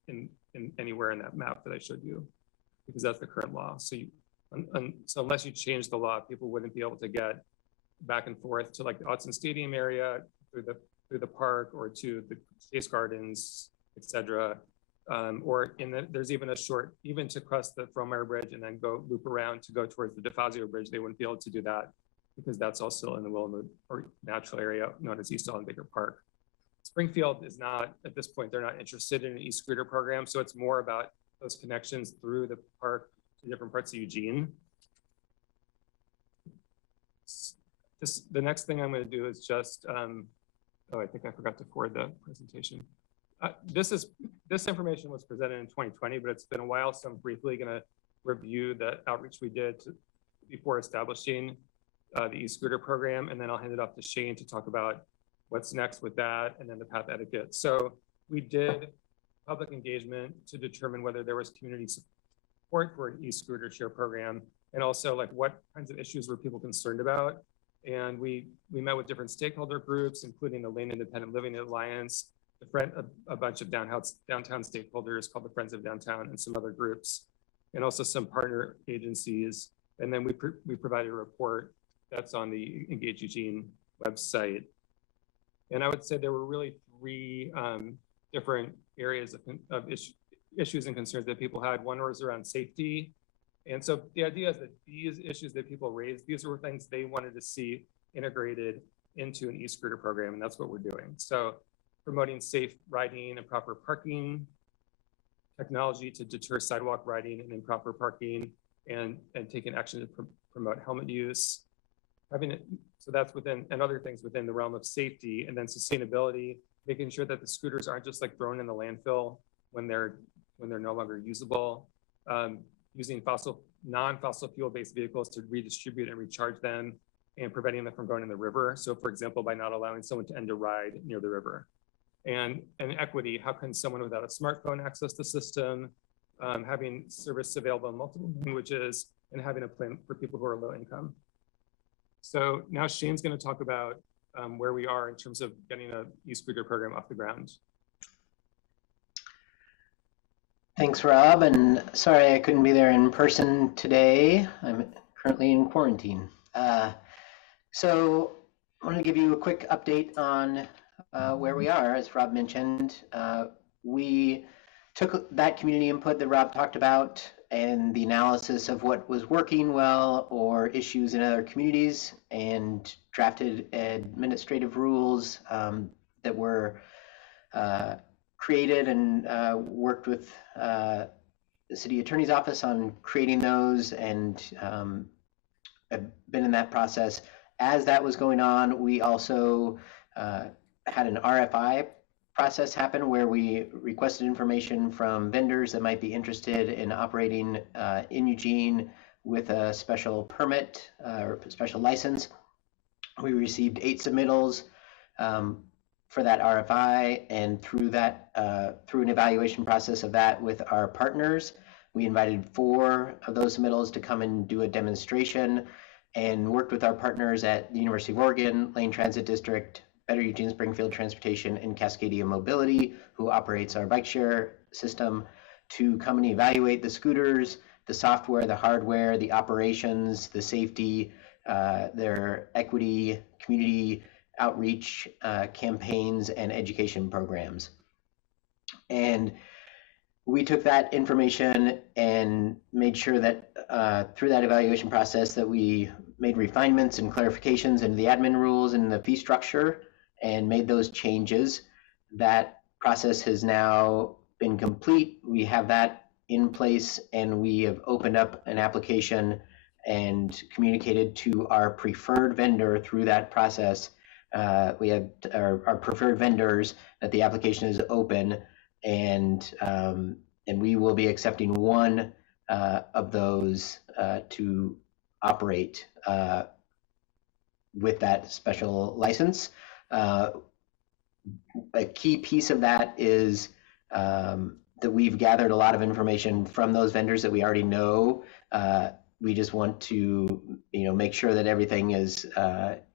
in anywhere in that map that I showed you, because that's the current law. So so unless you change the law, people wouldn't be able to get back and forth to like the Autzen Stadium area, through the park, or to the Chase Gardens, etc. Or there's even a short, even to cross the Frommeyer Bridge and then go loop around to go towards the DeFazio Bridge, they wouldn't be able to do that because that's all still in the Willamette or natural area known as East Allen Baker Park. Springfield is not, at this point, they're not interested in an e-scooter program. So it's more about those connections through the park to different parts of Eugene. The next thing I'm going to do is just, oh, I think I forgot to forward the presentation. This information was presented in 2020, but it's been a while, so I'm briefly going to review the outreach we did before establishing the e-scooter program, and then I'll hand it off to Shane to talk about what's next with that, and then the path etiquette. So we did public engagement to determine whether there was community support for an e-scooter share program, and also like what kinds of issues were people concerned about. And we met with different stakeholder groups, including the Lane Independent Living Alliance, a bunch of downtown stakeholders called the Friends of Downtown, and some other groups, and also some partner agencies. And then we provided a report that's on the Engage Eugene website. And I would say there were really three different areas of issues and concerns that people had. One was around safety. And so the idea is that these issues that people raised, these were things they wanted to see integrated into an e-scooter program, and that's what we're doing. So promoting safe riding and proper parking, technology to deter sidewalk riding and improper parking, and taking action to promote helmet use. So that's within, and other things within the realm of safety, and then sustainability, making sure that the scooters aren't just like thrown in the landfill when they're no longer usable. Using non-fossil fuel-based vehicles to redistribute and recharge them, and preventing them from going in the river. So for example, by not allowing someone to end a ride near the river. And equity, how can someone without a smartphone access the system, having service available in multiple languages, and having a plan for people who are low income. So now Shane's gonna talk about where we are in terms of getting an e-scooter program off the ground. Thanks, Rob, and sorry I couldn't be there in person today. I'm currently in quarantine. So I want to give you a quick update on where we are. As Rob mentioned, we took that community input that Rob talked about and the analysis of what was working well or issues in other communities, and drafted administrative rules that were created, and worked with the city attorney's office on creating those, and have been in that process. As that was going on, we also had an RFI process happen where we requested information from vendors that might be interested in operating in Eugene with a special permit or special license. We received 8 submittals for that RFI, and through that, through an evaluation process of that with our partners, we invited 4 of those submittals to come and do a demonstration, and worked with our partners at the University of Oregon, Lane Transit District, Better Eugene Springfield Transportation, and Cascadia Mobility, who operates our bike share system, to come and evaluate the scooters, the software, the hardware, the operations, the safety, their equity, community outreach campaigns, and education programs. And we took that information and made sure that through that evaluation process that we made refinements and clarifications in the admin rules and the fee structure, and made those changes. That process has now been complete. We have that in place, and we have opened up an application and communicated to our preferred vendor through that process. We have our preferred vendors that the application is open, and we will be accepting one of those to operate with that special license. A key piece of that is that we've gathered a lot of information from those vendors that we already know. We just want to, make sure that everything is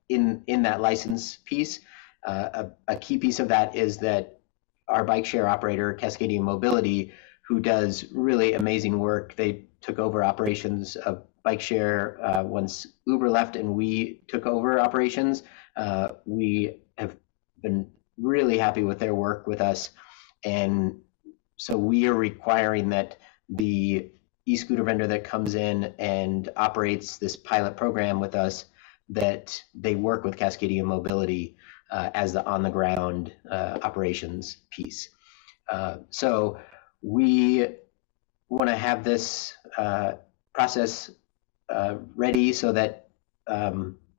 in that license piece. A key piece of that is that our bike share operator, Cascadia Mobility, who does really amazing work. They took over operations of bike share once Uber left and we took over operations. We have been really happy with their work with us. And so we are requiring that the e-scooter vendor that comes in and operates this pilot program with us, that they work with Cascadia Mobility as the on-the-ground operations piece. So we want to have this process ready so that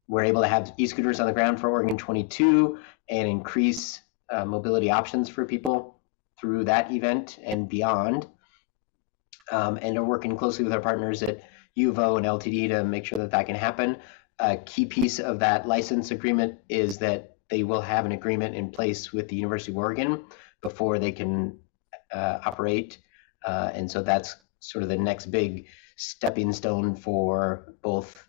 we're able to have e-scooters on the ground for Oregon 22 and increase mobility options for people through that event and beyond. And are working closely with our partners at UVO and LTD to make sure that that can happen. A key piece of that license agreement is that they will have an agreement in place with the University of Oregon before they can operate. And so that's sort of the next big stepping stone for both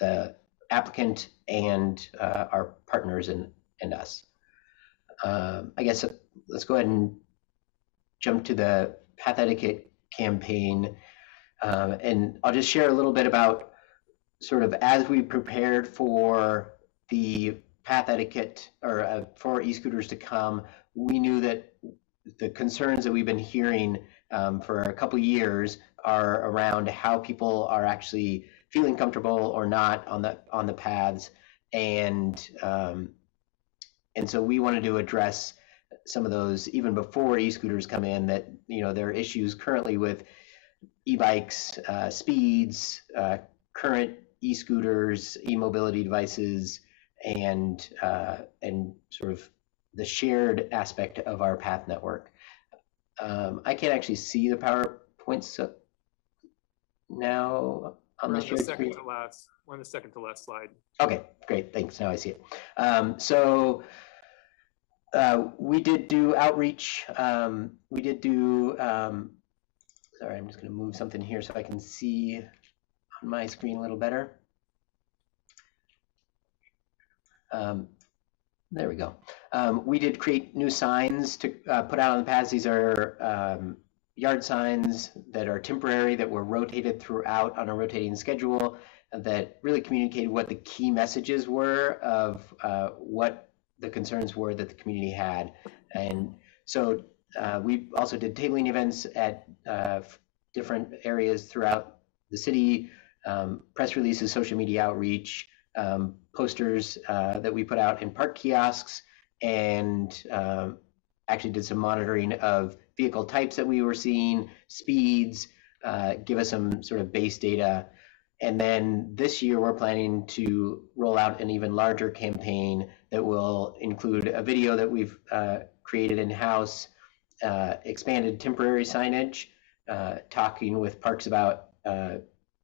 the applicant and our partners and us. I guess let's go ahead and jump to the Path Etiquette campaign. And I'll just share a little bit about sort of as we prepared for the Path Etiquette or for e-scooters to come, we knew that the concerns that we've been hearing for a couple years are around how people are actually feeling comfortable or not on the paths, and so we wanted to address some of those even before e-scooters come in. That there are issues currently with e-bikes, speeds, current e-scooters, e-mobility devices, and sort of the shared aspect of our path network. I can't actually see the PowerPoints now on the shared screen. One the second to last slide. Okay, great, thanks. Now I see it. So we did do outreach. We did do. Sorry, I'm just going to move something here so I can see on my screen a little better. There we go. We did create new signs to put out on the paths. These are yard signs that are temporary, that were rotated throughout on a rotating schedule, that really communicated what the key messages were of what the concerns were that the community had. And so we also did tabling events at different areas throughout the city, press releases, social media outreach, posters that we put out in park kiosks, and actually did some monitoring of vehicle types that we were seeing, speeds, give us some sort of base data. And then this year we're planning to roll out an even larger campaign that will include a video that we've created in-house, expanded temporary signage, talking with parks about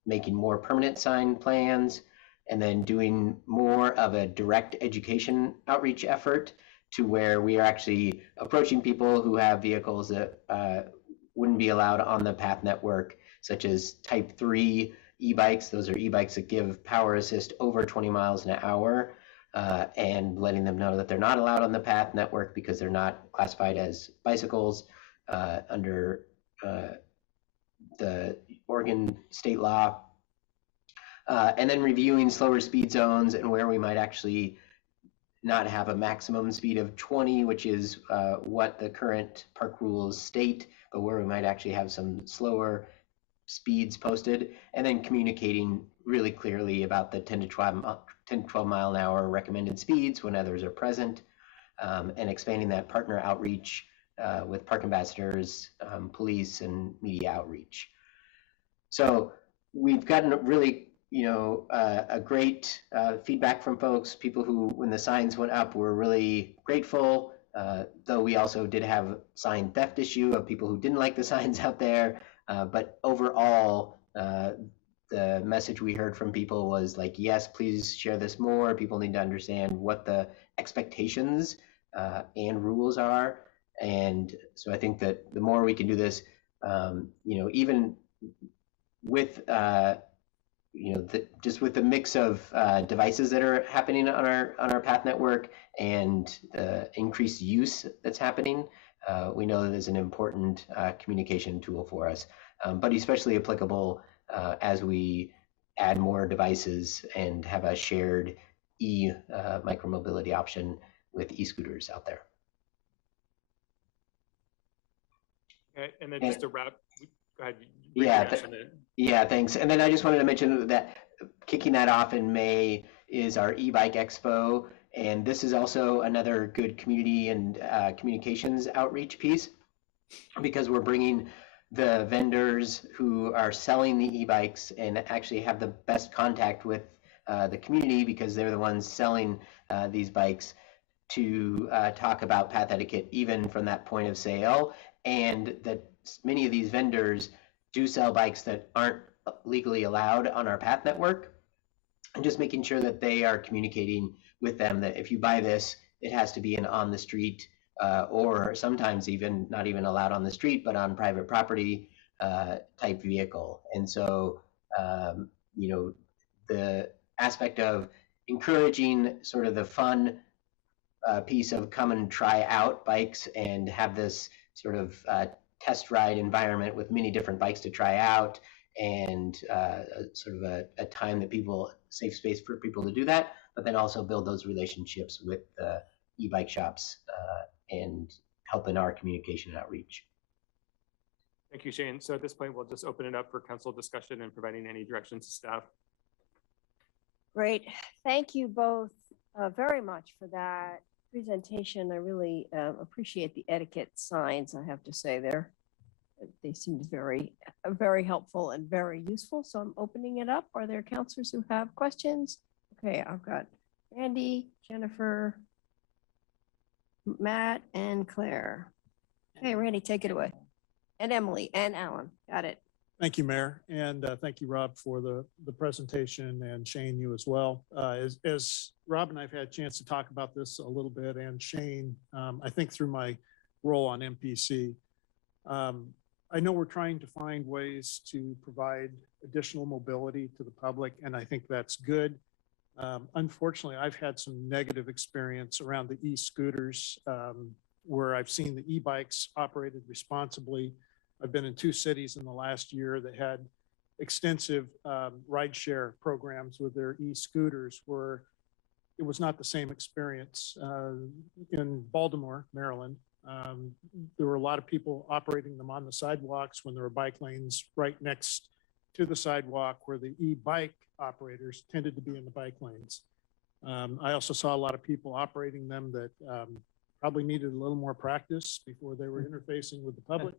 making more permanent sign plans, and then doing more of a direct education outreach effort to where we are actually approaching people who have vehicles that wouldn't be allowed on the path network, such as type 3 e-bikes. Those are e-bikes that give power assist over 20 miles an hour, and letting them know that they're not allowed on the path network because they're not classified as bicycles under the Oregon state law. And then reviewing slower speed zones and where we might actually not have a maximum speed of 20, which is what the current park rules state, but where we might actually have some slower speeds posted, and then communicating really clearly about the 10 to 12 mile an hour recommended speeds when others are present, and expanding that partner outreach with park ambassadors, police, and media outreach. So we've gotten really a great feedback from folks, people who, when the signs went up, were really grateful, though we also did have sign theft issue of people who didn't like the signs out there. But overall, the message we heard from people was like, yes, please share this more. People need to understand what the expectations and rules are. And so I think that the more we can do this, even with just with the mix of devices that are happening on our path network and increased use that's happening, we know that it's an important communication tool for us, but especially applicable as we add more devices and have a shared micromobility option with e-scooters out there. Okay, and then just to wrap, go ahead. Yeah, thanks. And then I just wanted to mention that kicking that off in May is our e-bike Expo. And this is also another good community and communications outreach piece, because we're bringing the vendors who are selling the e-bikes and actually have the best contact with the community, because they're the ones selling these bikes, to talk about path etiquette even from that point of sale, and that many of these vendors do sell bikes that aren't legally allowed on our path network, and just making sure that they are communicating with them that if you buy this, it has to be an on the street, or sometimes even not even allowed on the street, but on private property, type vehicle. And so, the aspect of encouraging sort of the fun piece of come and try out bikes and have this sort of test ride environment with many different bikes to try out, and sort of a time that safe space for people to do that, but then also build those relationships with the e-bike shops and help in our communication and outreach. Thank you, Shane. So at this point, we'll just open it up for council discussion and providing any directions to staff. Great. Thank you both very much for that presentation. I really appreciate the etiquette signs, I have to say. They seemed very helpful and very useful. So I'm opening it up. Are there counselors who have questions? Okay, I've got Randy, Jennifer, Matt, and Claire. Okay, Randy, take it away. And Emily and Alan. Got it. Thank you, Mayor, and thank you, Rob, for the presentation, and Shane, you as well. As Rob and I've had a chance to talk about this a little bit, and Shane, I think through my role on MPC, I know we're trying to find ways to provide additional mobility to the public, and I think that's good. Unfortunately, I've had some negative experience around the e-scooters where I've seen the e-bikes operated responsibly. I've been in 2 cities in the last year that had extensive rideshare programs with their e-scooters where it was not the same experience. In Baltimore, Maryland, there were a lot of people operating them on the sidewalks when there were bike lanes right next to the sidewalk, where the e-bike operators tended to be in the bike lanes. I also saw a lot of people operating them that probably needed a little more practice before they were interfacing with the public.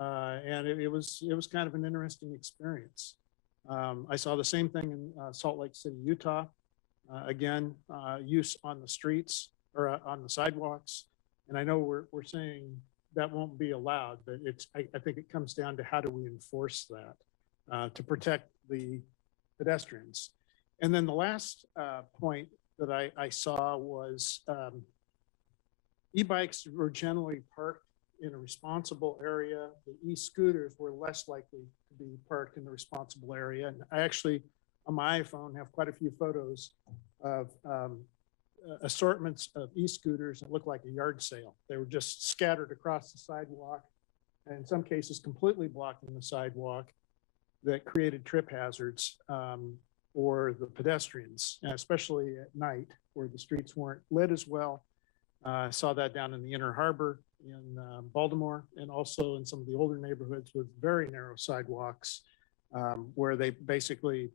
And it was kind of an interesting experience. I saw the same thing in Salt Lake City, Utah. Again, use on the streets or on the sidewalks. And I know we're saying that won't be allowed, but I think it comes down to how do we enforce that to protect the pedestrians. And then the last point that I saw was e-bikes were generally parked in a responsible area. The e-scooters were less likely to be parked in a responsible area. And I actually, on my iPhone, have quite a few photos of assortments of e-scooters that look like a yard sale. They were just scattered across the sidewalk, and in some cases completely blocking the sidewalk, that created trip hazards for the pedestrians, especially at night where the streets weren't lit as well. I saw that down in the Inner Harbor in Baltimore, and also in some of the older neighborhoods with very narrow sidewalks where they basically,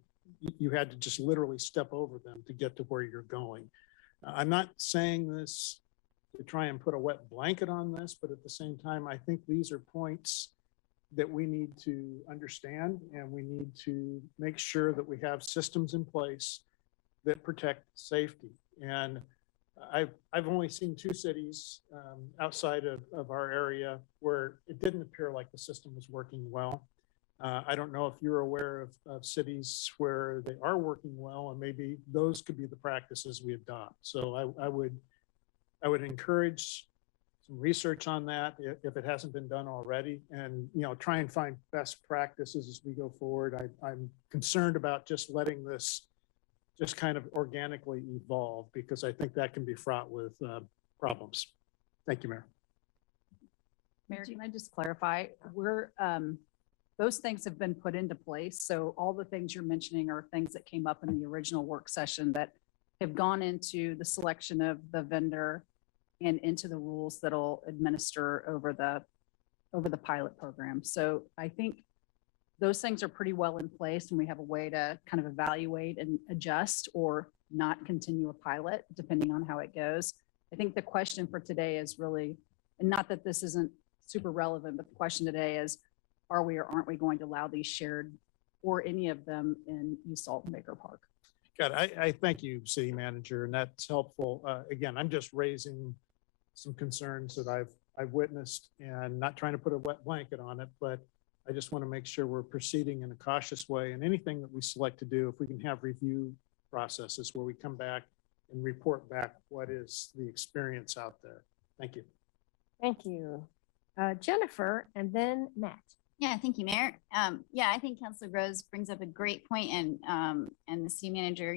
you had to just literally step over them to get to where you're going. I'm not saying this to try and put a wet blanket on this, but at the same time, I think these are points that we need to understand, and we need to make sure that we have systems in place that protect safety. And I've only seen 2 cities outside of our area where it didn't appear like the system was working well. I don't know if you're aware of cities where they are working well, and maybe those could be the practices we adopt. So I would encourage some research on that if it hasn't been done already, and try and find best practices as we go forward. I'm concerned about just letting this just kind of organically evolve, because I think that can be fraught with problems. Thank you, Mayor. Mayor, can I just clarify? Those things have been put into place. So all the things you're mentioning are things that came up in the original work session that have gone into the selection of the vendor and into the rules that'll administer over the pilot program. So I think those things are pretty well in place, and we have a way to kind of evaluate and adjust or not continue a pilot depending on how it goes. I think the question for today is really, and not that this isn't super relevant, but the question today is, are we or aren't we going to allow these shared or any of them in East Salt and Baker Park? God, I thank you, City Manager, and that's helpful. Again, I'm just raising some concerns that I've witnessed, and not trying to put a wet blanket on it, but I just want to make sure we're proceeding in a cautious way. And anything that we select to do, if we can have review processes where we come back and report back what is the experience out there. Thank you. Thank you. Jennifer, and then Matt. Yeah, thank you, Mayor. Yeah, I think Councilor Rose brings up a great point, and the city manager,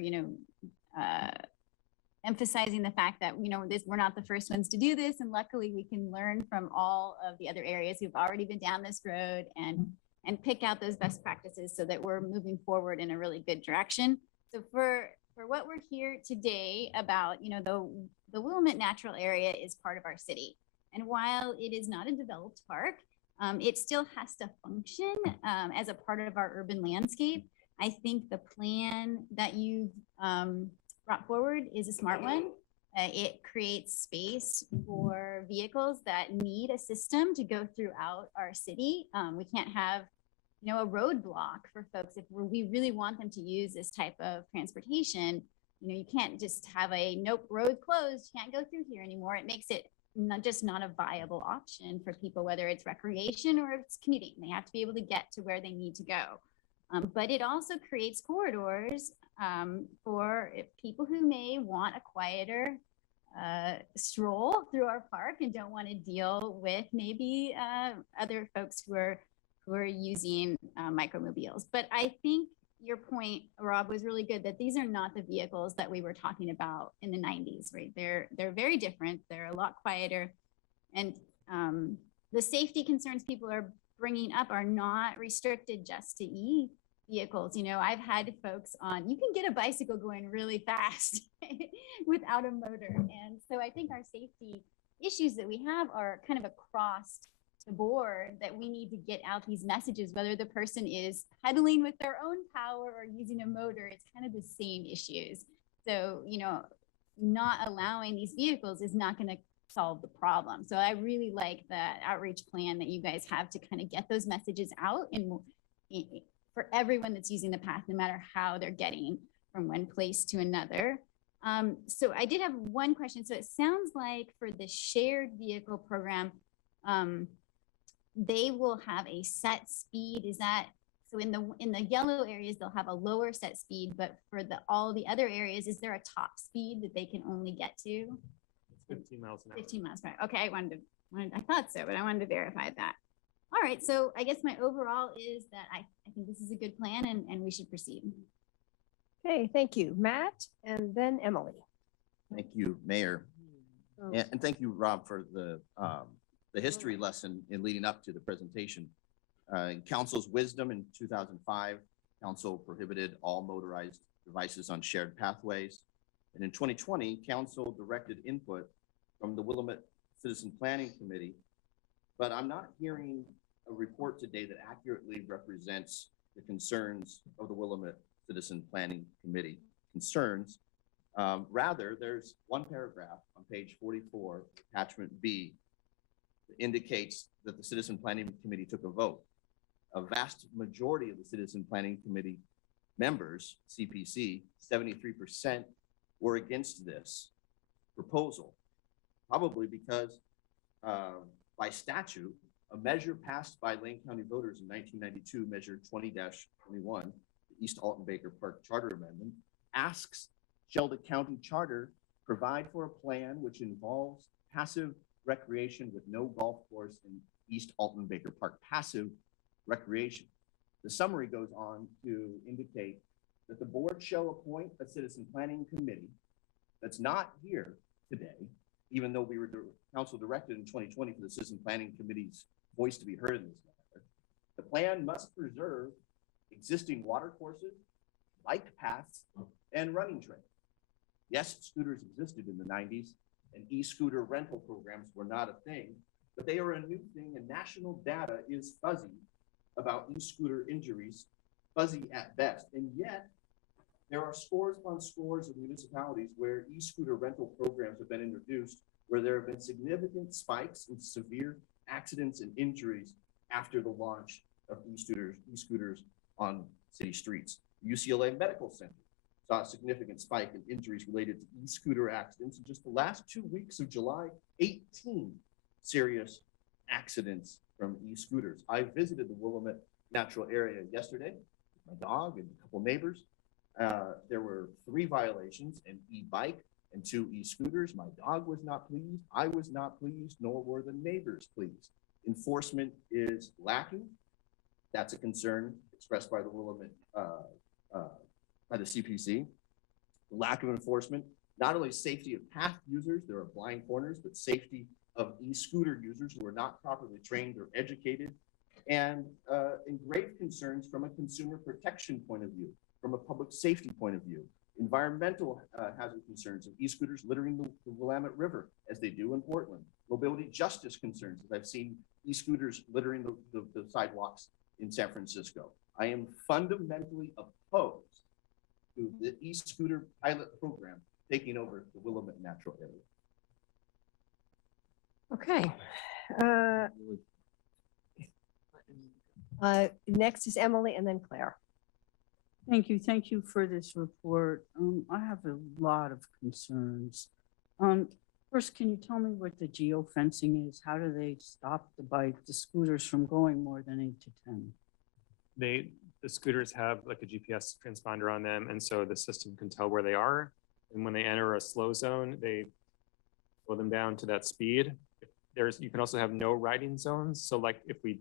emphasizing the fact that, we're not the first ones to do this, and luckily we can learn from all of the other areas who've already been down this road and pick out those best practices so that we're moving forward in a really good direction. So for what we're here today about, the Willamette Natural Area is part of our city. And while it is not a developed park, it still has to function as a part of our urban landscape. I think the plan that you've brought forward is a smart one. It creates space for vehicles that need a system to go throughout our city. We can't have, a roadblock for folks if we really want them to use this type of transportation. You can't just have a nope, road closed, can't go through here anymore. It makes it not a viable option for people, whether it's recreation or it's commuting. They have to be able to get to where they need to go. But it also creates corridors for people who may want a quieter stroll through our park and don't want to deal with maybe other folks who are using micromobiles. But I think your point, Rob, was really good, that these are not the vehicles that we were talking about in the 90s, right? They're very different. They're a lot quieter. And the safety concerns people are bringing up are not restricted just to vehicles. I've had folks on, you can get a bicycle going really fast without a motor. And so I think our safety issues that we have are kind of across the board, that we need to get out these messages, whether the person is pedaling with their own power or using a motor. It's kind of the same issues. So, not allowing these vehicles is not going to solve the problem. So I really like the outreach plan that you guys have to kind of get those messages out and for everyone that's using the path, no matter how they're getting from one place to another. So I did have one question. So it sounds like for the shared vehicle program, they will have a set speed. Is that so? In the yellow areas, they'll have a lower set speed, but for all the other areas, is there a top speed that they can only get to? It's 15 miles an hour. 15 miles per hour. Okay, I thought so, but I wanted to verify that. All right, so I guess my overall is that I think this is a good plan and we should proceed. Okay, thank you, Matt, and then Emily. Thank you, Mayor. And thank you, Rob, for the history lesson in leading up to the presentation. In Council's wisdom in 2005, Council prohibited all motorized devices on shared pathways. And in 2020, Council directed input from the Willamette Citizen Planning Committee. But I'm not hearing a report today that accurately represents the concerns of the Willamette Citizen Planning Committee concerns. Rather, there's one paragraph on page 44, attachment B, that indicates that the Citizen Planning Committee took a vote. A vast majority of the Citizen Planning Committee members, CPC, 73%, were against this proposal, probably because by statute, a measure passed by Lane County voters in 1992, measure 20-21, the East Alton-Baker Park Charter Amendment, asks Shelda County Charter provide for a plan which involves passive recreation with no golf course in East Alton-Baker Park, passive recreation. The summary goes on to indicate that the board shall appoint a citizen planning committee that's not here today, even though we were council directed in 2020 for the citizen planning committee's voice to be heard in this matter. The plan must preserve existing water courses, bike paths, and running trails. Yes, scooters existed in the 90s, and e-scooter rental programs were not a thing, but they are a new thing, and national data is fuzzy about e-scooter injuries, fuzzy at best. And yet, there are scores upon scores of municipalities where e-scooter rental programs have been introduced, where there have been significant spikes in severe accidents and injuries after the launch of e-scooters on city streets. UCLA Medical Center saw a significant spike in injuries related to e-scooter accidents in just the last 2 weeks of July, 18 serious accidents from e-scooters. I visited the Willamette Natural Area yesterday with my dog and a couple neighbors. There were 3 violations, an e-bike and 2 e-scooters. My dog was not pleased. I was not pleased, nor were the neighbors pleased. Enforcement is lacking. That's a concern expressed by the Willamette, by the CPC. The lack of enforcement, not only safety of path users, there are blind corners, but safety of e-scooter users who are not properly trained or educated, and grave concerns from a consumer protection point of view, from a public safety point of view, environmental hazard concerns of e-scooters littering the Willamette River, as they do in Portland, mobility justice concerns, as I've seen e-scooters littering the sidewalks in San Francisco. I am fundamentally opposed to the e-scooter pilot program taking over the Willamette Natural Area. Okay. Next is Emily and then Claire. Thank you. Thank you for this report. I have a lot of concerns. First, can you tell me what the geofencing is? How do they stop the scooters from going more than 8 to 10? The scooters have like a GPS transponder on them, and so the system can tell where they are. And when they enter a slow zone, they slow them down to that speed. You can also have no riding zones. So like if we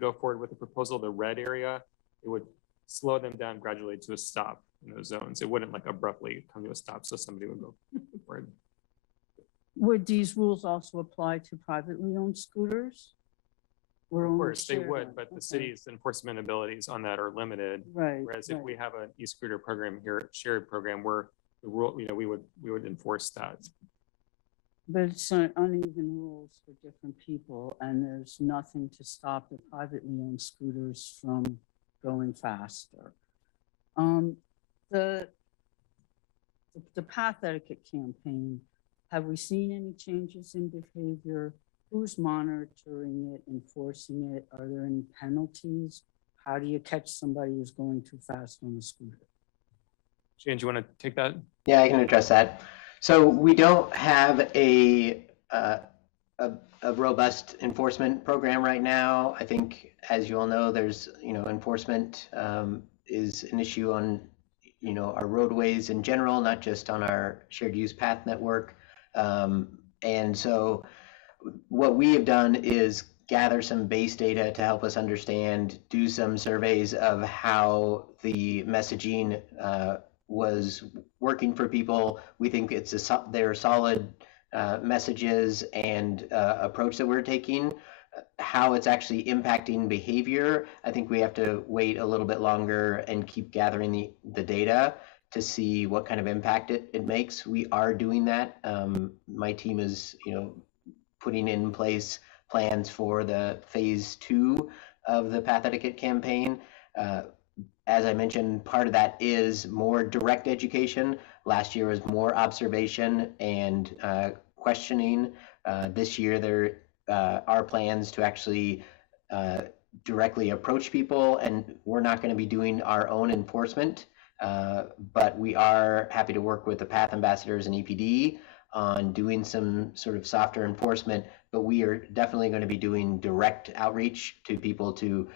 go forward with the proposal, the red area, it would slow them down gradually to a stop in those zones. It wouldn't like abruptly come to a stop, so somebody would go forward. Would these rules also apply to privately owned scooters? Of course, they would, but the city's enforcement abilities on that are limited. Right. Whereas if we have an e-scooter program here, shared program, where the rule, we would enforce that. But it's uneven rules for different people, and there's nothing to stop the privately owned scooters from going faster. The Path Etiquette campaign, have we seen any changes in behavior? Who's monitoring it, enforcing it? Are there any penalties? How do you catch somebody who's going too fast on a scooter? Shane, do you want to take that? Yeah, I can address that. So we don't have a robust enforcement program right now. I think, as you all know, there's, enforcement is an issue on, our roadways in general, not just on our shared use path network. And so what we have done is gather some base data to help us understand, do some surveys of how the messaging was working for people. We think they're solid messages and approach that we're taking. How it's actually impacting behavior, I think we have to wait a little bit longer and keep gathering the data to see what kind of impact it makes. We are doing that. My team is, putting in place plans for the phase 2 of the Path Etiquette campaign. As I mentioned, part of that is more direct education. Last year was more observation and questioning. This year there are plans to actually directly approach people, and we're not going to be doing our own enforcement, but we are happy to work with the Path Ambassadors and EPD on doing some sort of softer enforcement, but we are definitely going to be doing direct outreach to people to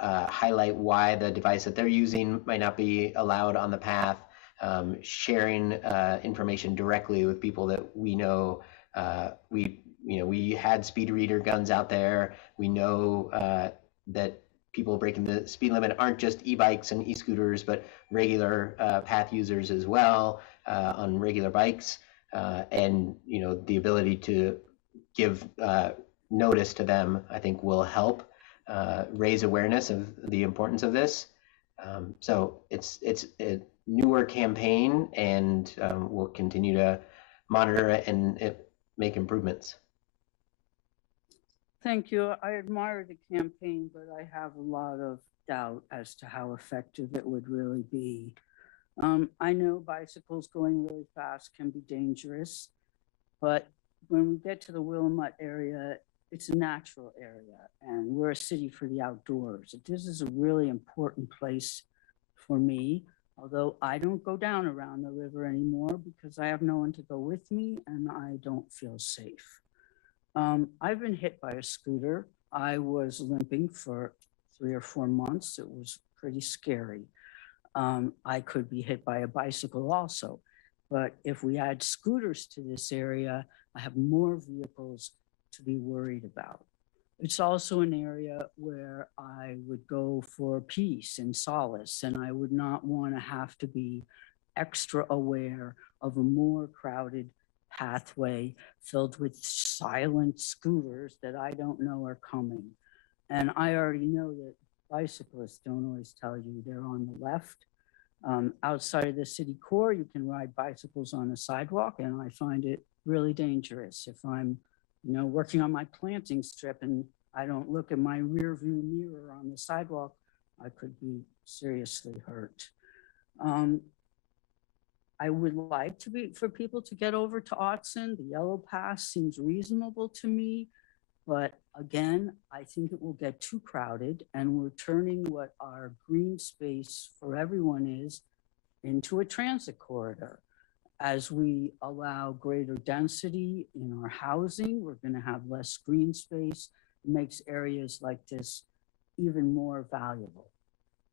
highlight why the device that they're using might not be allowed on the path, sharing information directly with people that we know. We had speed reader guns out there. We know that people breaking the speed limit aren't just e-bikes and e-scooters, but regular path users as well on regular bikes. And the ability to give notice to them, I think, will help raise awareness of the importance of this. So it's a newer campaign, and we'll continue to monitor it and make improvements. Thank you. I admire the campaign, but I have a lot of doubt as to how effective it would really be. I know bicycles going really fast can be dangerous, but when we get to the Willamette area, it's a natural area, and we're a city for the outdoors. This is a really important place for me, although I don't go down around the river anymore because I have no one to go with me and I don't feel safe. I've been hit by a scooter. I was limping for 3 or 4 months. It was pretty scary. I could be hit by a bicycle also, but if we add scooters to this area, I have more vehicles to be worried about. It's also an area where I would go for peace and solace, and I would not want to have to be extra aware of a more crowded pathway filled with silent scooters that I don't know are coming. And I already know that bicyclists don't always tell you they're on the left. Outside of the city core, you can ride bicycles on a sidewalk, and I find it really dangerous. If I'm, working on my planting strip and I don't look at my rear view mirror on the sidewalk, I could be seriously hurt. I would like for people to get over to Autzen. The yellow pass seems reasonable to me, but again, I think it will get too crowded, and we're turning what our green space for everyone is into a transit corridor. As we allow greater density in our housing, we're going to have less green space. It makes areas like this even more valuable.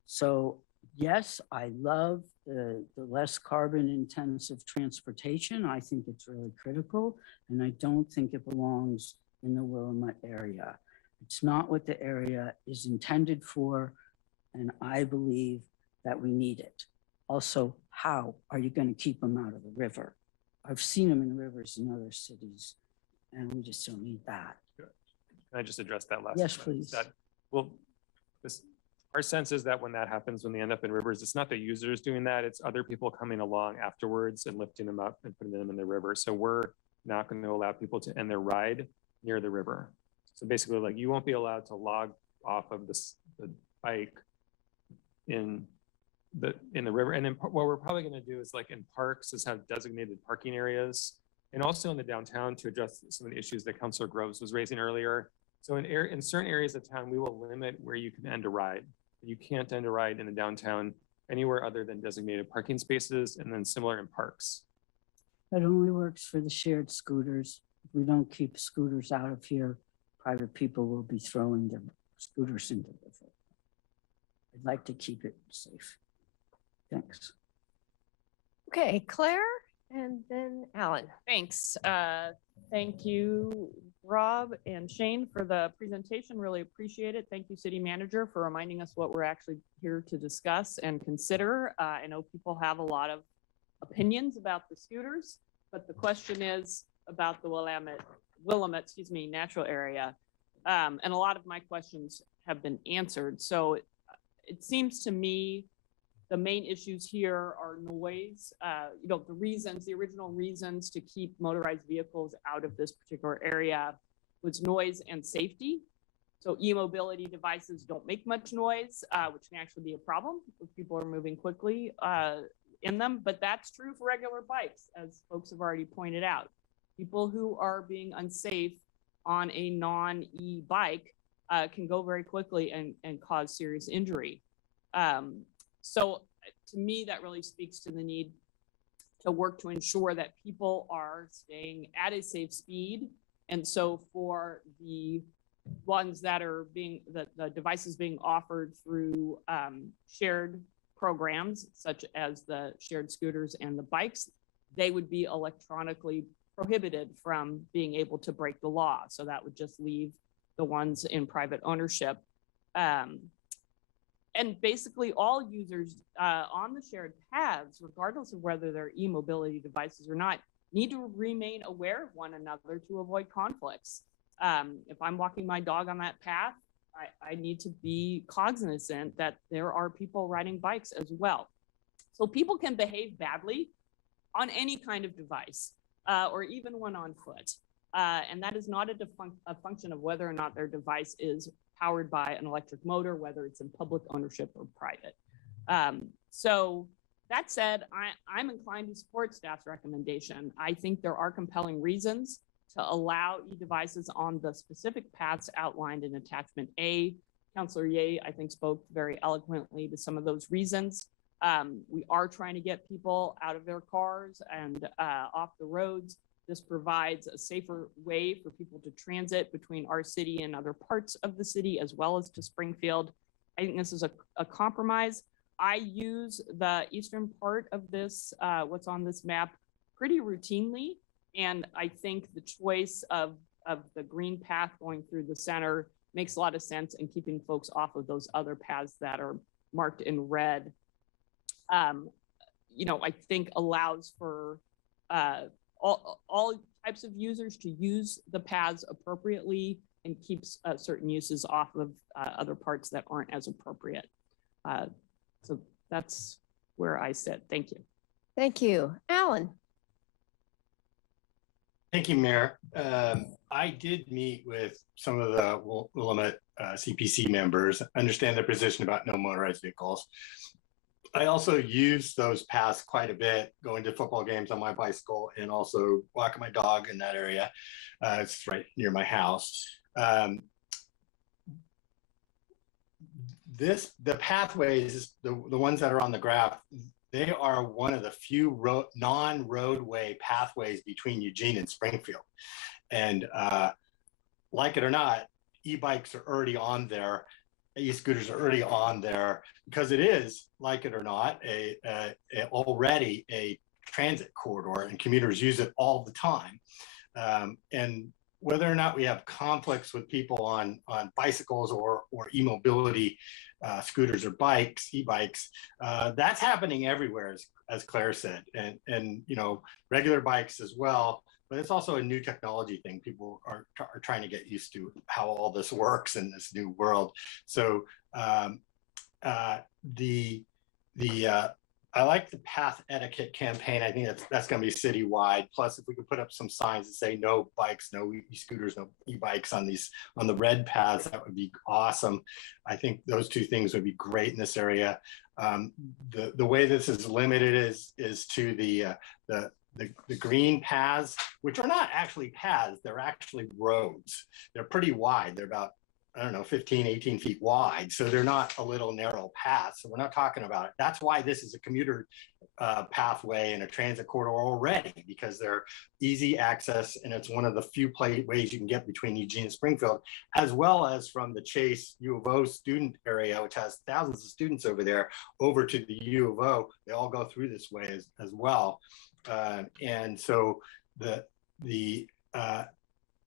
So yes, I love the less carbon intensive transportation. I think it's really critical, and I don't think it belongs in the Willamette area. It's not what the area is intended for, and I believe that we need it. Also, how are you going to keep them out of the river? I've seen them in rivers in other cities, and we just don't need that. Can I just address that last? Yes, please. Our sense is that when that happens, when they end up in rivers, it's not the users doing that, it's other people coming along afterwards and lifting them up and putting them in the river. So we're not going to allow people to end their ride near the river. So basically, like, you won't be allowed to log off of the bike in the river. And then what we're probably going to do is, like, in parks, is have designated parking areas, and also in the downtown to address some of the issues that Councilor Groves was raising earlier. So in certain areas of town, we will limit where you can end a ride. You can't end a ride in the downtown anywhere other than designated parking spaces, and then similar in parks. That only works for the shared scooters. If we don't keep scooters out of here, private people will be throwing their scooters into the river. I'd like to keep it safe. Thanks. Okay, Claire, and then Alan. Thanks. Thank you, Rob and Shane, for the presentation. Really appreciate it. Thank you, City Manager, for reminding us what we're actually here to discuss and consider. I know people have a lot of opinions about the scooters, but the question is about the Willamette, natural area. And a lot of my questions have been answered. So it seems to me the main issues here are noise, the original reasons to keep motorized vehicles out of this particular area was noise and safety. So e-mobility devices don't make much noise, which can actually be a problem if people are moving quickly in them, but that's true for regular bikes, as folks have already pointed out. People who are being unsafe on a non-e-bike can go very quickly and cause serious injury. So to me, that really speaks to the need to work to ensure that people are staying at a safe speed. And so for the ones that are the devices being offered through shared programs, such as the shared scooters and the bikes, they would be electronically prohibited from being able to break the law. So that would just leave the ones in private ownership. And basically all users on the shared paths, regardless of whether they're e-mobility devices or not, need to remain aware of one another to avoid conflicts. If I'm walking my dog on that path, I need to be cognizant that there are people riding bikes as well. So people can behave badly on any kind of device or even when on foot. And that is not a function of whether or not their device is powered by an electric motor, whether it's in public ownership or private. So that said, I'm inclined to support staff's recommendation. I think there are compelling reasons to allow e-devices on the specific paths outlined in attachment A. Councilor Ye, I think, spoke very eloquently to some of those reasons. We are trying to get people out of their cars and off the roads. This provides a safer way for people to transit between our city and other parts of the city, as well as to Springfield. I think this is a compromise. I use the eastern part of this, what's on this map, pretty routinely. And I think the choice of the green path going through the center makes a lot of sense, and keeping folks off of those other paths that are marked in red, you know, I think allows for all types of users to use the paths appropriately and keeps certain uses off of other parts that aren't as appropriate. So that's where I sit. Thank you. Thank you. Alan? Thank you, Mayor. I did meet with some of the Willamette CPC members, understand their position about no motorized vehicles. I also use those paths quite a bit, going to football games on my bicycle and also walking my dog in that area. It's right near my house. The pathways, the ones that are on the graph, they are one of the few non-roadway pathways between Eugene and Springfield. And like it or not, e-bikes are already on there. E-scooters are already on there because it is, like it or not, already a transit corridor, and commuters use it all the time. And whether or not we have conflicts with people on bicycles or e-mobility scooters or bikes, e-bikes, that's happening everywhere, as Claire said, and you know, regular bikes as well. But it's also a new technology thing. People are trying to get used to how all this works in this new world. So I like the path etiquette campaign. I think that's going to be citywide. Plus, if we could put up some signs that say no bikes, no e-scooters, no e-bikes on the red paths, that would be awesome. I think those two things would be great in this area. The way this is limited is to the green paths, which are not actually paths, they're actually roads. They're pretty wide. They're about, I don't know, 15, 18 feet wide. So they're not a little narrow path. So we're not talking about it. That's why this is a commuter pathway and a transit corridor already, because they're easy access. And it's one of the few ways you can get between Eugene and Springfield, as well as from the Chase U of O student area, which has thousands of students over there, over to the U of O. They all go through this way as well. And so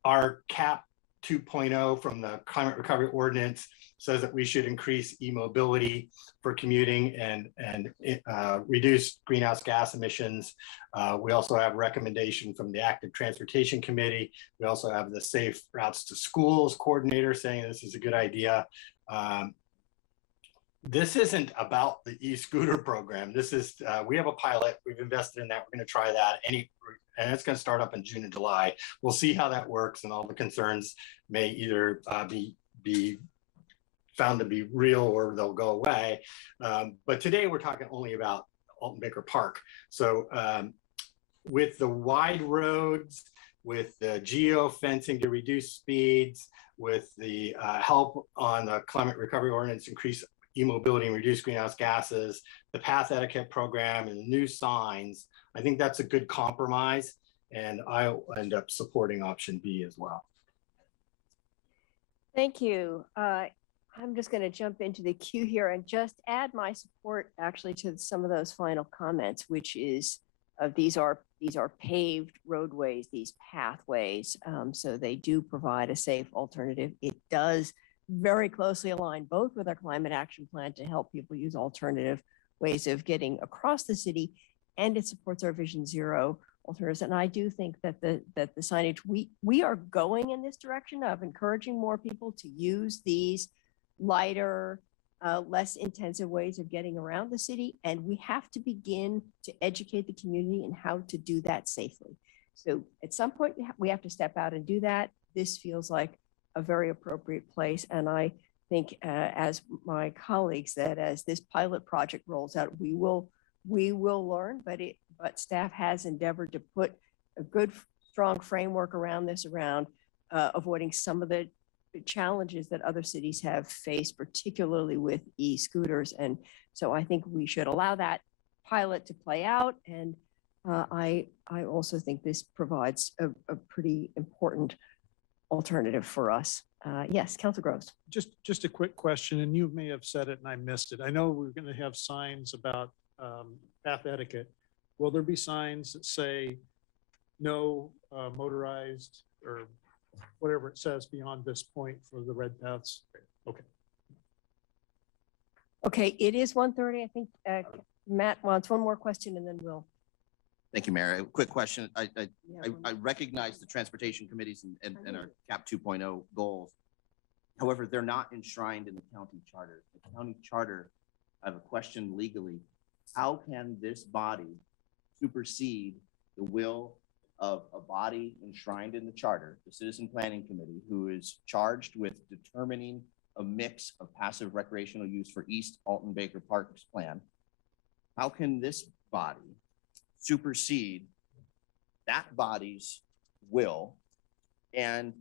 our CAP 2.0 from the Climate Recovery Ordinance says that we should increase e-mobility for commuting and reduce greenhouse gas emissions. We also have recommendation from the Active Transportation Committee. We also have the Safe Routes to Schools coordinator saying this is a good idea. This isn't about the e-scooter program. This is, we have a pilot, we've invested in that, we're gonna try that, and it's gonna start up in June and July. We'll see how that works, and all the concerns may either be found to be real or they'll go away. But today we're talking only about Alton Baker Park. So with the wide roads, with the geo-fencing to reduce speeds, with the help on the Climate Recovery Ordinance, increase e-mobility and reduce greenhouse gases, the path etiquette program, and the new signs, I think that's a good compromise, and I'll end up supporting option B as well. Thank you. I'm just going to jump into the queue here and just add my support actually to some of those final comments, which is these are paved roadways, these pathways, so they do provide a safe alternative. It does very closely align both with our climate action plan to help people use alternative ways of getting across the city, and it supports our Vision Zero alternatives. And I do think that the signage, we are going in this direction of encouraging more people to use these lighter, less intensive ways of getting around the city. And we have to begin to educate the community in how to do that safely. So at some point we have to step out and do that. This feels like a very appropriate place. And I think as my colleagues said, as this pilot project rolls out, we will learn, but staff has endeavored to put a good, strong framework around this, around avoiding some of the challenges that other cities have faced, particularly with e-scooters. And so I think we should allow that pilot to play out. And I also think this provides a pretty important alternative for us. Yes, Councilor Groves. Just a quick question, and you may have said it and I missed it. I know we're going to have signs about path etiquette. Will there be signs that say no motorized or whatever it says beyond this point for the red paths. Okay. Okay, it is 1:30. I think Matt wants one more question and then we'll. Thank you, Mayor. A quick question. I recognize the transportation committees and our CAP 2.0 goals. However, they're not enshrined in the county charter. The county charter, I have a question legally. How can this body supersede the will of a body enshrined in the charter, the Citizen Planning Committee, who is charged with determining a mix of passive recreational use for East Alton Baker Park's plan? How can this body supersede that body's will and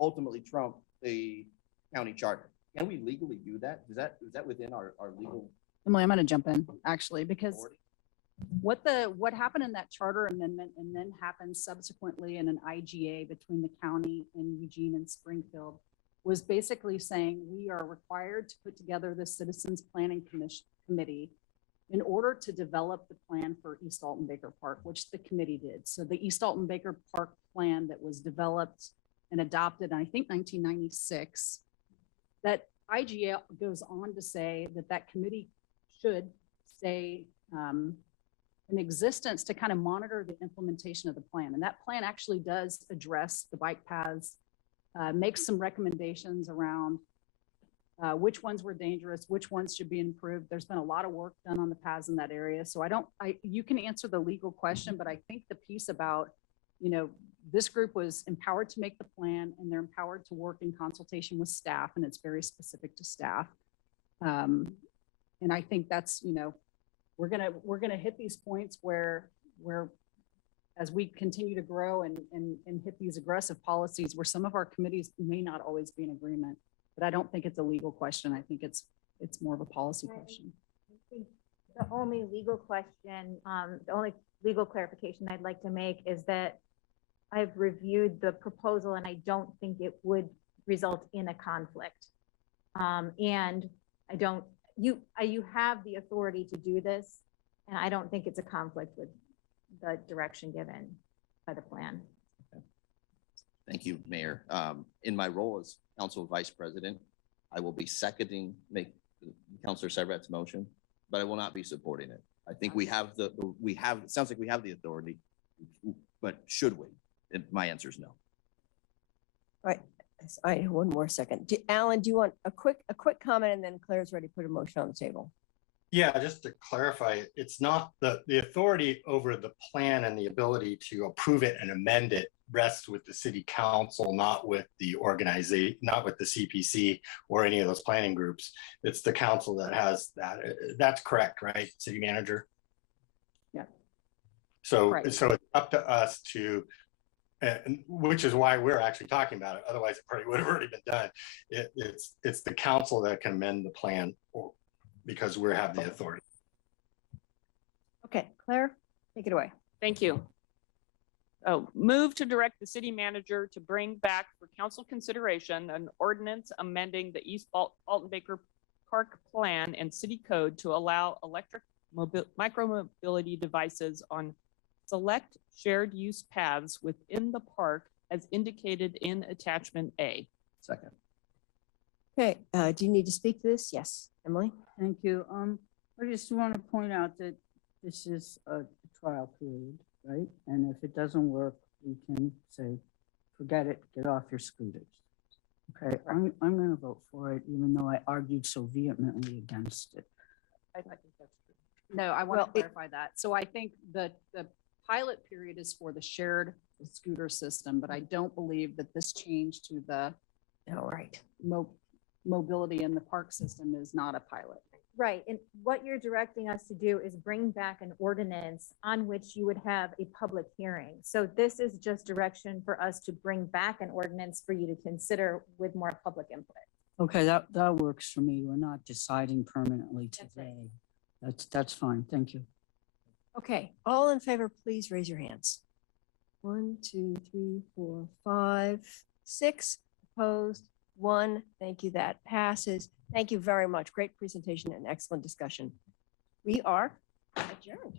ultimately trump the county charter? Can we legally do that? Is that within our legal Emily, I'm going to jump in actually, because authority? what happened in that charter amendment and then happened subsequently in an IGA between the county and Eugene and Springfield was basically saying we are required to put together the Citizens Planning Committee in order to develop the plan for East Alton Baker Park, which the committee did. So the East Alton Baker Park plan that was developed and adopted in, I think, 1996, that IGA goes on to say that that committee should stay in existence to kind of monitor the implementation of the plan. And that plan actually does address the bike paths, makes some recommendations around which ones were dangerous, which ones should be improved. There's been a lot of work done on the paths in that area. So you can answer the legal question, but I think the piece about, this group was empowered to make the plan and they're empowered to work in consultation with staff, and it's very specific to staff. And I think that's, we're gonna hit these points where as we continue to grow and hit these aggressive policies where some of our committees may not always be in agreement, but I don't think it's a legal question. I think it's more of a policy question. I think the only legal question, the only legal clarification I'd like to make is that I've reviewed the proposal and I don't think it would result in a conflict. And you have the authority to do this, and I don't think it's a conflict with the direction given by the plan. Thank you, Mayor. In my role as Council Vice President, I will be seconding Councilor Syvert's motion, but I will not be supporting it. I think it sounds like we have the authority, but should we? And my answer is no. All right, I have one more second. Alan, do you want a quick comment, and then Claire's ready to put a motion on the table? Yeah, just to clarify, it's not the authority over the plan and the ability to approve it and amend it rests with the city council, not with the organization, not with the CPC or any of those planning groups. It's the council that has that. That's correct, right, City Manager? Yeah. So, right. So it's up to us to, which is why we're actually talking about it. Otherwise, it probably would have already been done. It's the council that can amend the plan because we have the authority. Okay, Claire, take it away. Thank you. Move to direct the city manager to bring back for council consideration an ordinance amending the East Alton Baker Park plan and city code to allow electric micromobility devices on select shared use paths within the park as indicated in attachment A. Second. Okay, do you need to speak to this? Yes, Emily? Thank you. I just want to point out that this is a trial period, right? And if it doesn't work, we can say, forget it, get off your scooters. Okay, I'm going to vote for it, even though I argued so vehemently against it. I think that's true. No, I want to clarify that. So I think the pilot period is for the shared scooter system, but I don't believe that this change to the mobility in the park system is not a pilot. Right, and what you're directing us to do is bring back an ordinance on which you would have a public hearing. So this is just direction for us to bring back an ordinance for you to consider with more public input. Okay, that works for me. We're not deciding permanently today. That's fine. Thank you. Okay, all in favor, please raise your hands. 1, 2, 3, 4, 5, 6. Opposed? 1. Thank you. That passes. Thank you very much. Great presentation and excellent discussion. We are adjourned.